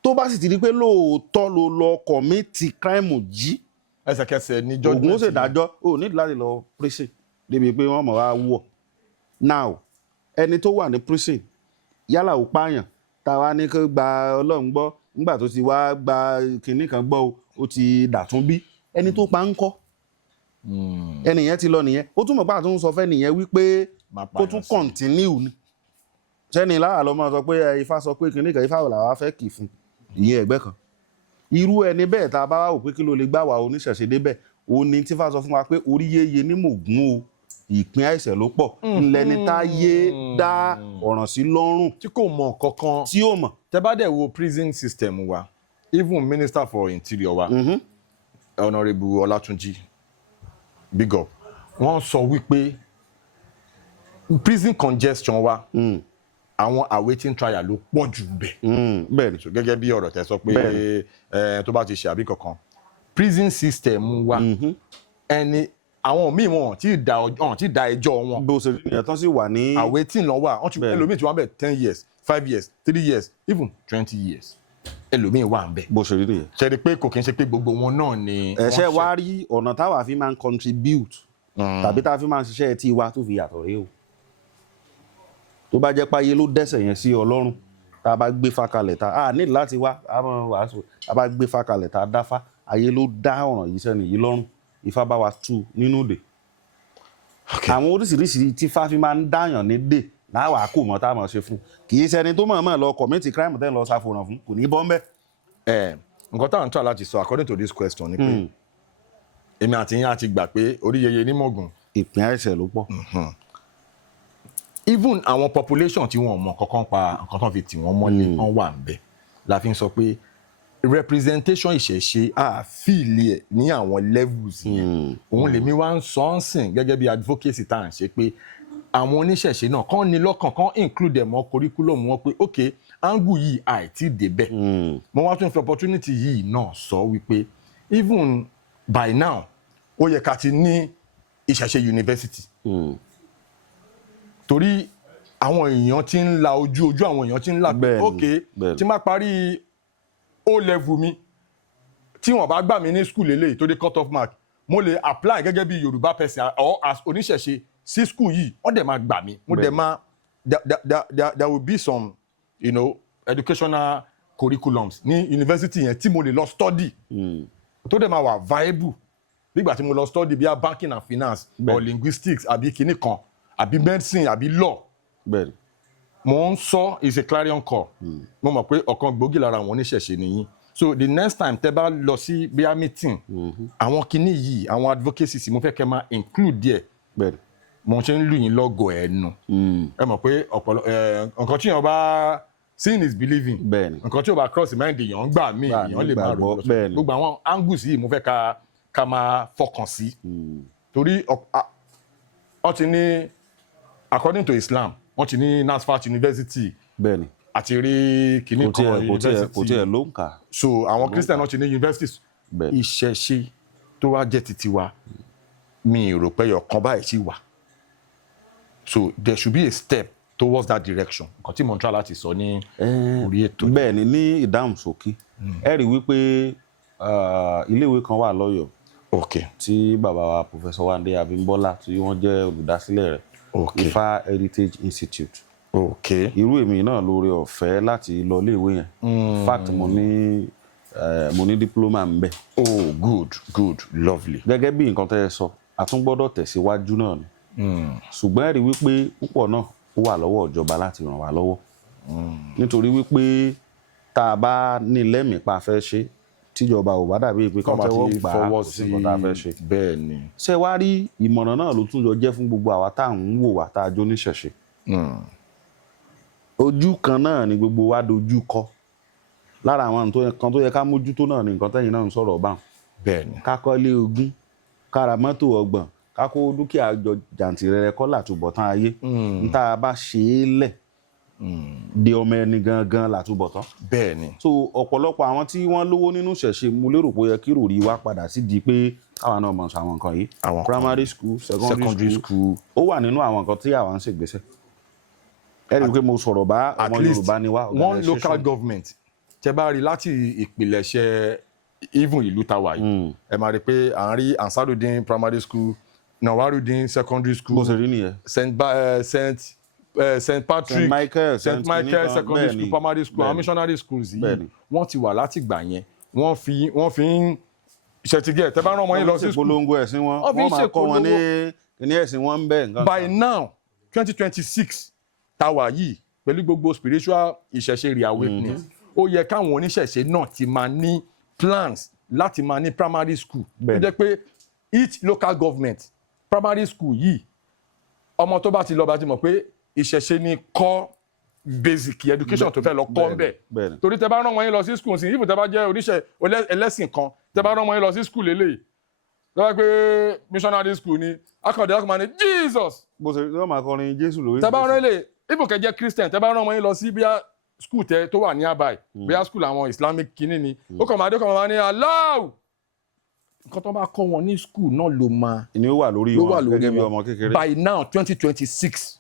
Tó bá sì ti di pé lóòótọ́ ló lọ commit crime jí. Ẹsẹ̀kẹsẹ̀ ni judgement. Ògún ó sì dájọ́ ó ní láti lọ prison débi pé wọ́n mọ̀ wá wọ̀. Now ẹni tó wà ní prison yálà ó pààyàn táwa ní kó gba Ọlọ́run gbọ́ nígbà tó ti wá gba kinní kan gbọ́ ó ti dàtún bí ẹni tó pa ń kọ́. Ẹni yẹn ti lọ nìyẹn. Ó túmọ̀ pé àtúntò sọ fẹ́ nìyẹn wípé kó tún continue ni. Sẹ́ni lára lọ máa sọ pé Ifá sọ pé kinní kan Ifá wò làwa fẹ́ kì fún ìyẹn ẹgbẹ́ kan. Irú ẹni bẹ́ẹ̀ tá a bá wò pé kí ló lè gbà wá oníṣẹ̀ṣe débẹ̀ òun ni tí Ifá sọ fún wa pé orí yéye ní mògún o ìpín àìṣẹ̀ ló pọ̀ ńlẹ́ni tá yé dá ọ̀ràn sí lọ́rùn tí kò mọ̀ kankan tí ó mọ̀. Tẹ́ bá dẹ̀ wo prison system wa even Minister for Interior wa Honourable Olatunji big up wọ́n sọ wípé prison congestion wa àwọn awaiting trial ló pọ̀ jù bẹ́ẹ̀. Bẹ́ẹ̀ni. So gẹ́gẹ́ bí ọ̀rọ̀ tẹ́ sọ pé tó bá ti ṣe àbí kankan prison system wa ẹni àwọn míì wọn tí da ẹjọ́ wọn. Bó ṣe rí ẹ̀tàn sì wà ní. Awaiting lọ wà ẹlòmíì tí wọ́n bẹ̀ 10 years 5 years 3 years even 20 years ẹlòmíì wà ń bẹ̀. Bó ṣe rí nìyẹn. Ṣe rí pé kò kí n ṣe pé gbogbo wọn náà ni. Ẹ̀ṣẹ̀ wá rí ọ̀nà táwa fi máa ń contribute tàbí tá a fi máa ń ṣiṣẹ́ tí wa tó fi yàtọ̀ rí o. Tó bá jẹ́ páyé ló dẹ́ṣẹ̀ yẹn sí Ọlọ́run tá a bá gbé Ifá kalẹ̀ tá a ní láti wá a máa wàásù tá a bá gbé Ifá kalẹ̀ tá a dáfá ayé ló dá ọ̀ràn yìí sẹ́ni yìí lọ́rùn Ifá bá wa tú nínú dè. Àwọn oríṣiríṣi tí Ifá fi máa ń dáyàn ní dè láwà kò mọ̀ tá a mọ̀ ṣe fún kì í ṣẹni tó mọ̀ọ́mọ̀ lọ commit crime tẹ́ lọ ṣàfòràn fún kò ní bọ́ ń bẹ́. Nǹkan táwọn ń tọ́ láti sọ according to this question ni pé èmi àti yín á ti gbà pé orí yeye ní mọ̀gùn. Ìpín àìṣẹ̀ ló pọ̀. Even àwọn population tí wọn mọ̀ kankan pa nǹkan tó fi tì wọ́n mọ́lé wọ́n wà ń bẹ̀ la fi ń sọ pé representation ìṣẹ̀ṣe àfíìlì ẹ̀ ní àwọn levels yẹn òun lèmi wá ń sọ ń sìn gẹ́gẹ́ bí advocacy tá à ń ṣe pé àwọn oníṣẹ̀ṣe náà kàn ní lọ́kàn kan include ẹ̀ mọ́ curriculum wọn pé ok angle yìí àìtí débẹ̀ mo wá tún fi opportunity yìí náà sọ wípé even by now ó yẹ ká ti ní ìṣẹ̀ṣe university torí àwọn èèyàn ti ń la ojú àwọn èèyàn ti ń là pé ok tí má parí O level mi tí wọ́n bá gbà mí ní school eléyìí tó dé cut off mark mo lè apply gẹ́gẹ́ bí Yorùbá person or as oníṣẹ̀ṣe sí school yìí wọ́n dẹ̀ máa gbà mí mo dẹ̀ máa there will be some educational curriculums ní university yẹn tí mo lè lọ study tó dẹ̀ máa wà viable nígbà tí mo lọ study bí i banking and finance or linguistics àbí kinní kan àbí medicine àbí law. Mo ń sọ is a clarion call. Mo mọ̀ pé ọ̀kan gbòógì lára àwọn oníṣẹ̀ṣe nìyí. So the next time tẹ́ bá lọ sí bíi meeting àwọn kinní yìí àwọn advocacy mo fẹ́ kẹ́ máa include díẹ̀. Mo ṣe ń lù yín lọ́gọ̀ ẹnu. Ẹ mọ̀ pé nǹkan tí èèyàn bá seeing is believing. Nǹkan tí ò bá cross mind èèyàn ń gbà mí èèyàn lè máa rò lọ. Gbogbo àwọn angles yìí mo fẹ́ ká máa fọkàn sí. Torí wọ́n ti ní according to Islam wọ́n ti ní NASFAT University àti rí kìíní kan university kò tiẹ̀ ló ń kà. So àwọn Christian náà ti ní universities ìṣẹ̀ṣe tó wá jẹ́ titi wa mi rò pé ọ̀kan báyìí sì wà. So there should be a step towards that direction nǹkan tí mo ń try láti sọ ní orí ètò. Bẹ́ẹ̀ ni ní ìdáhùn ṣókí ẹ rí wípé iléèwé kan wà lọ́yọ̀ọ́ tí bàbá wa Professor Wande Abímbọ́lá tí wọ́n jẹ́ olùdásílẹ̀ rẹ̀ Ifá Heritage Institute. Irú èmi náà lóore ọ̀fẹ́ láti lọ iléèwé yẹn. In fact mo ní diploma ń bẹ. Oh good lovely. Gẹ́gẹ́ bí nǹkan tẹ́ ẹ sọ a tún gbọ́dọ̀ tẹ̀síwájú náà ni. Ṣùgbọ́n ẹ rí wípé púpọ̀ náà ó wà lọ́wọ́ ìjọba láti ràn wá lọ́wọ́ nítorí wípé tá a bá ní lẹ́mìí pa fẹ́ ṣe tíjọba ò bá dàbí pé kọ́ tẹ́wọ́ gbà á kò sí nǹkan tá a fẹ́ ṣe. bẹ́ẹ̀ ni. ṣé wá rí ìmọ̀ràn náà ló tún jọ jẹ́ fún gbogbo àwa tá à ń wò wá tá a jó níṣẹ̀ṣe. ojú kan náà ni gbogbo wa dojú kọ lára àwọn nǹkan tó yẹ ká mójútó náà ni nǹkan tẹ́yìn náà ń sọ̀rọ̀ báwọn. bẹ́ẹ̀ ni. ká kọ́lé ogún ká ra mọ́tò ọgbọ̀n ká kó dúkìá jọ jàǹtìrẹrẹ kọ́ làtúbọ̀tán ayé ń tá a bá ṣe é lẹ̀ de ọmọ ẹni gangan làtúbọ̀tán. bẹ́ẹ̀ ni. so ọ̀pọ̀lọpọ̀ àwọn tí wọ́n lówó nínú ìṣẹ̀ṣe mo lérò pé ó yẹ kí ròrí wá padà sí di pé káwa náà mọ̀ àwọn nǹkan yìí primary school secondary school ó wà nínú àwọn nǹkan tí àwa ń ṣègbésẹ̀. ẹ rí i pé mo sọ̀rọ̀ bá ọmọ Yorùbá ni wá one local government tẹ bá rí láti ìpìlẹ̀ṣẹ̀ even ìlú tàwa yìí ẹ máa rí i pé à ń rí Ansarudeen primary school Nawarudeen secondary school bó ṣe rí nìyẹn St Patrick St Michael secondary school primary school àwọn missionary schools yìí wọ́n ti wà láti gbà yẹn wọ́n fi ń ṣètìgẹ́ tẹ́ bá rán ọmọ yín lọ sí school polongo ẹ̀sìn wọn wọ́n máa kọ́ wọn ní ẹ̀sìn wọn ń bẹ̀ nǹkan. by now 2026 tàwa yìí pẹ̀lú gbogbo spiritual ìṣẹ̀ṣe reawakening ó yẹ káwọn oníṣẹ̀ṣe náà ti máa ní plans láti máa ní primary school tó jẹ́ pé each local government primary school yìí ọmọ tó bá ti lọ bá ti mọ̀ pé ìṣẹ̀ṣe ni core basic education tó fẹ́ lọ kọ́ ń bẹ̀ torí tẹ bá rán wọn yín lọ sí school sí ìfún tẹ bá jẹ́ oníṣẹ́ ẹlẹ́sìn kan tẹ bá rán wọn yín lọ sí school eléyìí lọ́wọ́ pé missionary school ni akọ̀dé akọ̀mọ̀ ni Jesus. bó ṣe yóò máa kọrin Jésù lórí. tẹ bá rán ilé ìfún kẹjẹ Christian tẹ bá rán wọn yín lọ sí bíi school tẹ tó wà ní abai bíi school àwọn Islamic kìíní ni ó kàn máa dé kàn máa ní Allah nǹkan tó bá kọ́ wọn ní school náà ló máa. ni ó wà lórí wọn gẹ́gẹ́ bí ọmọ kékeré. by now 2026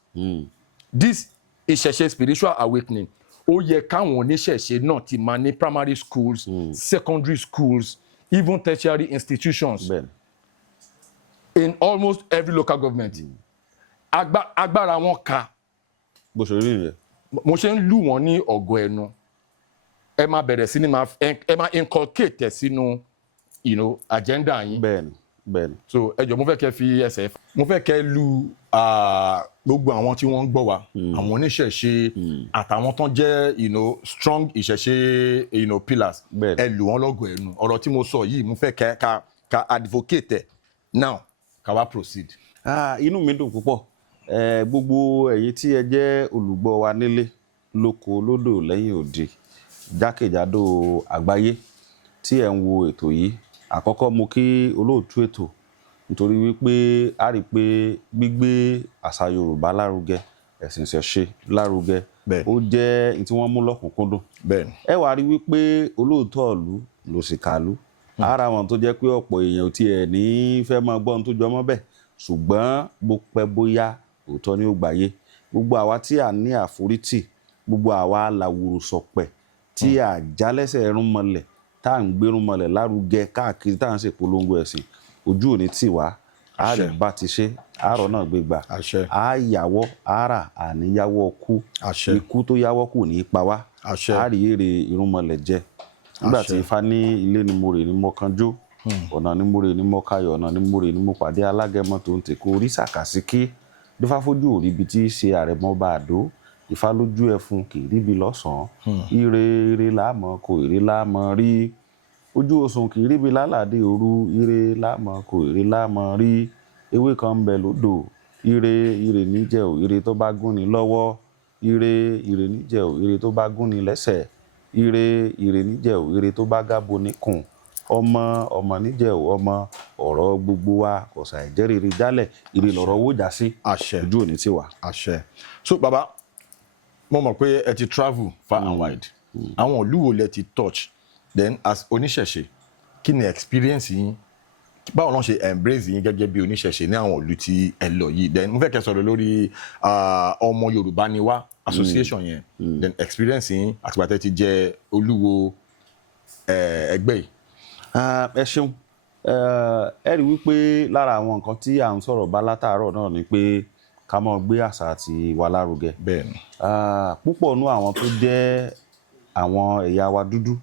this ìṣẹ̀ṣe spiritual awakening ó yẹ káwọn oníṣẹ̀ṣe náà ti máa ní primary schools secondary schools even tertiary institutions in almost every local government. agbára wọn ka. bó ṣe rí nìyẹn. mo ṣe ń lù wọ́n ní ọ̀gọ̀ ẹnu ẹ máa bẹ̀rẹ̀ sí ni ẹ máa inculcate sínú agenda yín. bẹ́ẹ̀ni. so ẹ jọ̀ọ́ mo fẹ́ kẹ́ fi ẹsẹ̀ mo fẹ́ kẹ́ lu gbogbo àwọn tí wọ́n ń gbọ́ wa àwọn oníṣẹ̀ṣe àtàwọn tán jẹ́ strong ìṣẹ̀ṣe pillars ẹ lù wọ́n lọ́gọ̀ ẹnu ọ̀rọ̀ tí mo sọ yìí mo fẹ́ kẹ́ ka advocate now ká wá proceed. inú mi dùn púpọ̀ gbogbo ẹ̀yin tí ẹ jẹ́ olùgbọ́ wa nílé lóko lódò lẹ́yìn òde jákèjádò àgbáyé tí ẹ ń wo ètò yìí àkọ́kọ́ mo kí olóòtú ètò nítorí wípé a rí i pé gbígbé àṣà Yorùbá lárugẹ ẹ̀sìn ìṣẹ̀ṣe lárugẹ ó jẹ́ ní tí wọ́n mú lọ́kùnkúndùn. ẹ wá rí i wípé olóòtú ọ̀lú ló sì kàlú ara wọn tó jẹ́ pé ọ̀pọ̀ èèyàn tí ẹ̀ ní fẹ́ máa gbọ́ ohun tó jọmọ́ bẹ́ẹ̀ ṣùgbọ́n bó pẹ́ bóyá òótọ́ ni ó gbàyé gbogbo àwa tí à ní àforítì gbogbo àwa làwùrù sọ̀pẹ̀ tí à jálẹ́sẹ̀ ẹ̀rún mọ́lẹ̀ tá à ń gbérún mọ́lẹ̀ lárugẹ káàkiri tá à ń ṣèpolongo ẹ̀sìn ojú òní tì wá a lè bá ti ṣe àárọ̀ náà gbé gbà a yàwọ́ ara àníyáwọ́ kú ikú tó yáwọ́ kù ní í pa wá a rí èrè irúnmọlẹ̀ jẹ nígbà tí Ifá ní ilé ni mo rè ní mo kanjú ọ̀nà ni mo rè ní mo kayọ̀ ọ̀nà ni mo rè ní mo pàdé alágẹmọ tó ń tèkó orí sàkàsíkí Ifá fojú òrí ibi tí í ṣe àrẹ̀mọ bá àdó Ifá lójú ẹfun kì í ríbi lọ́sàn-án ire láàmọ́ kò ire láàmọ́ rí ojú osùn kì í ríbi lálàdé òru ire láàmọ́ kò ire láàmọ́ rí ewé kan ń bẹ lódò ire níjẹ́ ò ire tó bá gún ni lọ́wọ́ ire níjẹ́ ò ire tó bá gún ni lẹ́sẹ̀ ire níjẹ́ ò ire tó bá gábo níkùn ọmọ níjẹ́ ò ọmọ ọ̀rọ̀ gbogbo wa kò ṣàì jẹ́ rere jálẹ̀ ire lọ̀rọ̀ owó já sí ojú òní ti wà. so baba mo mọ̀ pé ẹ ti travel far and wide àwọn ìlú wo lẹ ti touch then as oníṣẹ̀ṣe kí ni experience yín báwo lọ́n ṣe embrace yín gẹ́gẹ́ bí oníṣẹ̀ṣe ní àwọn ìlú tí ẹ lọ yìí then mo fẹ́ kẹ́ sọ̀rọ̀ lórí ọmọ Yorùbá ni wá association yẹn then experience yín àtìgbà tẹ́ ti jẹ́ olúwo ẹgbẹ́ yìí. ẹ ṣeun ẹ rí wípé lára àwọn nǹkan tí à ń sọ̀rọ̀ bá látàárọ̀ náà ni pé ká máa gbé àṣà àti wa lárugẹ. bẹ́ẹ̀ni. púpọ̀ nú àwọn tó jẹ́ àwọn ẹ̀yà wa dúdú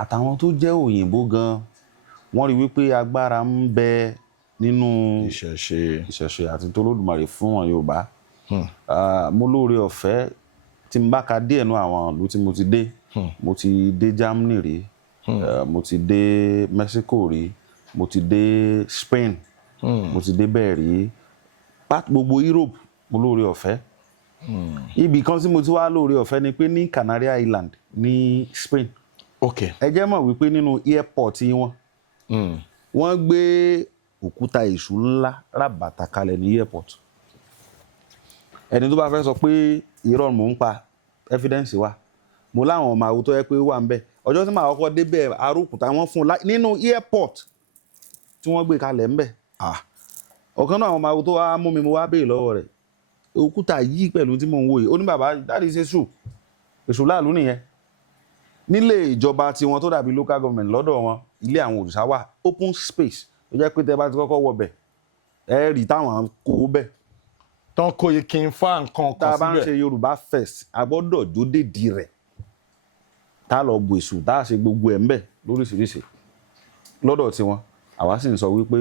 àtàwọn tó jẹ́ òyìnbó gan wọ́n rí wípé agbára ń bẹ nínú ìṣẹ̀ṣe àti tolódùmarè fún wọn Yorùbá mo lóore ọ̀fẹ́ tí n bá ka díẹ̀ nú àwọn ìlú tí mo ti dé mo ti dé Germany rí mo ti dé Mexico rí mo ti dé Spain mo ti dé bẹ́ẹ̀ rí gbogbo Europe mo lóore ọ̀fẹ́ ibì kan tí mo ti wá lóore ọ̀fẹ́ ni pé ní Canary Island ní Spain ẹ jẹ́ mọ̀ wípé nínú airport wọn wọ́n gbé òkúta èṣù ńlá rábàtà kalẹ̀ ní airport ẹni tó bá fẹ́ sọ pé irọ́ mò ń pa evidence wa mo láwọn ọmọ àwòtọ́ yẹ pé wà ń bẹ̀ ọjọ́ tí màá kọ́kọ́ débẹ̀ arókùtà wọn fún nínú airport tí wọ́n gbé kalẹ̀ ńbẹ̀ ọ̀kan náà àwọn ọmọ àwòtọ́ wa mú mi mo wá béèrè lọ́wọ́ rẹ̀ òkúta yìí pẹ̀lú tí mò ń wò yìí ó ní bàbá dáàdi ṣe èṣù láàlú nìyẹn nílé ìjọba tiwọn tó dàbí local government lọ́dọ̀ wọn ilé àwọn òrìṣà wà open space ó jẹ́ pé tẹ́ bá ti kọ́kọ́ wọ bẹ̀ ẹ rí táwọn kó bẹ̀ tán kó yẹ kí n fa nǹkan kan síbẹ̀. tá a bá ń ṣe Yorùbá Fest a gbọ́dọ̀ jó dédìí rẹ̀ tá a lọ bu èṣù tá a ṣe gbogbo ẹ̀ ń bẹ̀ lóríṣiríṣi lọ́dọ̀ tiwọn àwa sì ń sọ wípé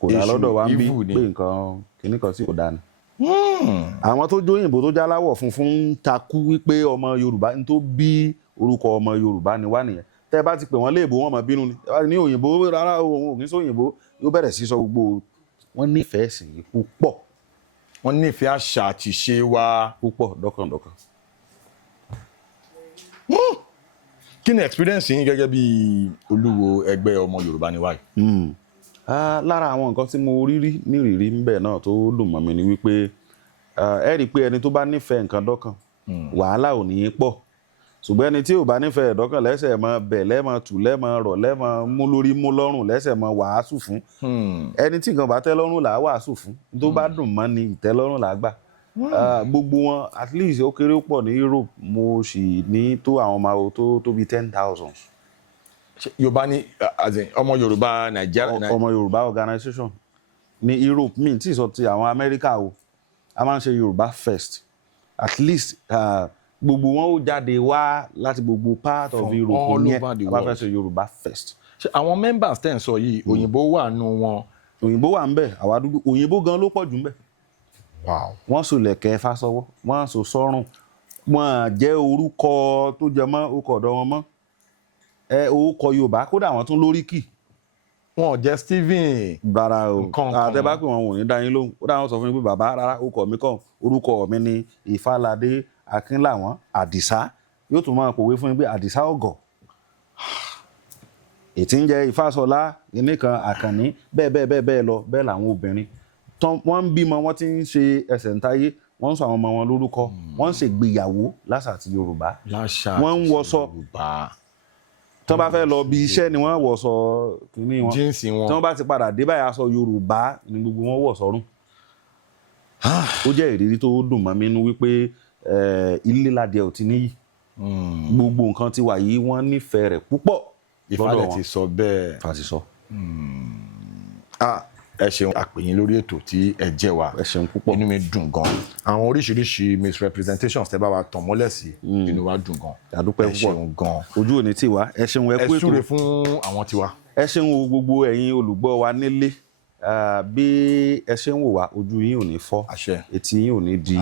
kò dá lọ́dọ̀ wa ń bí pé nǹkan kìíní kan tí kò dá ni. àwọn tó jóyìnbó tó jáláwọ̀ funfun ń takú wípé ọmọ Yorùbá ní tó bí orúkọ ọmọ Yorùbá ni wá nìyẹn tẹ́ bá ti pè wọ́n léèbó wọn máa bínú ni ní òyìnbó rárá òun ò kí ń sọ òyìnbó yóò bẹ̀rẹ̀ sí sọ gbogbo wọn nífẹ̀ẹ́ sí i púpọ̀ wọ́n nífẹ̀ẹ́ àṣà àti ṣe wa púpọ̀ dọ́kàndọ́kàn. kí ni experience yín gẹ́gẹ́ bí olúwo ẹgbẹ́ ọmọ Yorùbá ni wáyé. lára àwọn nǹkan tí mo rí nírìírí ńbẹ̀ náà tó dùn mọ́ mi ni wípé ẹ rí i pé ẹni tó bá nífẹ̀ẹ́ nǹkan dọ́kàn wàhálà ò ní í pọ̀ ṣùgbọ́n ẹni tí ò bá nífẹ̀ẹ́ dọ́kàn lẹ́sẹ̀ mọ́ bẹ̀ lẹ́mọ̀ tù lẹ́mọ̀ rọ̀ lẹ́mọ̀ mú lórí mú lọ́rùn lẹ́sẹ̀ mọ́ wàásù fún ẹni tí nǹkan bá tẹ́ lọ́rùn là á wàásù fún tó bá dùn mọ́ ni ìtẹ́lọ́rùn là á gbà gbogbo wọn at least ó kéré pọ̀ ní Europe mo sì ní tó àwọn ọmọ tó bí 10,000. Yorùbá ní ọmọ Yorùbá Nàìjíríà ọmọ Yorùbá organization ní Europe mi tí sọ ti àwọn Amẹ́ríkà o a máa ń ṣe Yorùbá Fest at least gbogbo wọn ó jáde wá láti gbogbo part of Europe ní ẹ a bá fẹ́ ṣe Yorùbá Fest. àwọn members tẹ̀ ń sọ yìí òyìnbó wà nù wọn. òyìnbó wà ń bẹ̀ àwa dúdú òyìnbó gan ló pọ̀ jù ń bẹ̀. wọ́n so lẹ̀kẹ̀ fásọwọ́ wọ́n so sọ́rùn wọ́n jẹ́ orúkọ tó jẹ mọ́ orúkọ ọ̀dọ̀ wọn mọ́ orúkọ Yorùbá kódà wọ́n tún lóríkì. wọn jẹ́ Stephen rárá o àtẹ̀bá pé wọn ò ní dá yín lóhùn kódà wọ́n sọ fún mi pé bàbá rárá orúkọ mi kọ́ orúkọ mi ni Ìfáládé Akínláwọn Àdìsá yóò tún máa kòwé fún mi pé Àdìsá ọ̀gọ̀ ètí ń jẹ́ Ìfásọlá nìkan Àkànní bẹ́ẹ̀ lọ bẹ́ẹ̀ làwọn obìnrin wọ́n ń bímọ wọ́n ti ń ṣe ẹsẹ̀ ń táyé wọ́n ń sọ àwọn ọmọ wọn lórúkọ wọ́n ń ṣègbéyàwó láṣà àti Yorùbá wọ́n ń wọṣọ tí wọ́n bá fẹ́ lọ bí iṣẹ́ ni wọ́n wọṣọ kìíní wọn jíǹsì wọn tí wọ́n bá ti padà dé báyìí aṣọ Yorùbá ni gbogbo wọn wọ̀ sọ́rùn. ó jẹ́ ìrírí tó dùn mọ́ mi nínú wípé ilé ládìẹ ò ti níyì gbogbo nǹkan ti wà yìí wọ́n nífẹ̀ẹ́ rẹ̀ púpọ̀. Ìfálẹ̀ ti sọ bẹ́ẹ̀. Ìfá ti sọ. ẹ ṣeun àpèyìn lórí ètò tí ẹ jẹ́ wa ẹ ṣeun púpọ̀ inú mi dùn gan àwọn oríṣiríṣi misrepresentations tẹ́ bá wa tàn mọ́lẹ̀ sí inú wa dùn gan àdúpẹ́ púpọ̀ ẹ ṣeun gan ojú òní tì wá ẹ ṣeun ẹ kú ètò ẹ súre fún àwọn tiwa. ẹ ṣeun gbogbo ẹ̀yin olùgbọ́ wa nílé bí ẹ ṣe ń wò wá ojú yín ò ní fọ́ etí yín ò ní di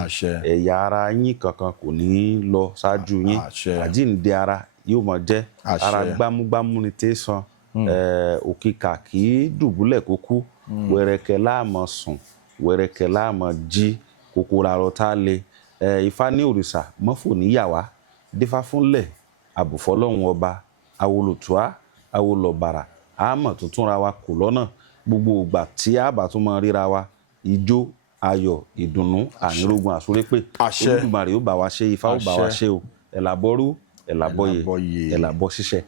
ẹ̀yà ara yín kankan kò ní lọ ṣáájú yín àjíǹde ara yóò máa jẹ́ ara gbámúgbámú ni tẹ̀sán òkìkà kì í dùbúlẹ̀ kó kú wẹ̀rẹ̀kẹ̀ láàmọ̀ sùn wẹ̀rẹ̀kẹ̀ láàmọ̀ jí kòkòrò àrọ̀tá le Ifá ní òrìṣà mọ́fò níyàwá dífá fúnlẹ̀ àbùfọ́lọ́hún ọba awolòtúá awolọ̀bàrà àmọ̀ tuntun ra wa kò lọ́nà gbogbo ìgbà tí a bá tún máa ríra wa ijó ayọ̀ ìdùnnú ànírógun àsúrépè Olódùmarè ó bá wa ṣe Ifá ó bá wa ṣe o ẹ̀làbọ́rú ẹ̀làbọ́yè ẹ̀làbọ́ ṣiṣẹ́.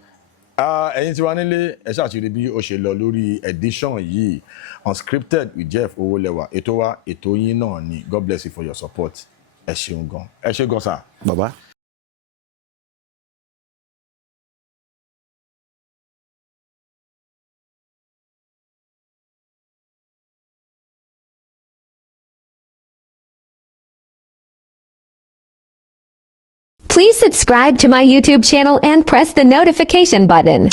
ẹ̀yin tí wà nílé ẹ ṣàṣírí bí ó ṣe lọ lórí edition yìí Unscripted with Jeff Owólẹ́wà ètò wa ètò yín náà ni God bless you for your support ẹ ṣeun gan ẹ ṣe gan sà. bàbá. Please subscribe to my YouTube channel and press the notification button.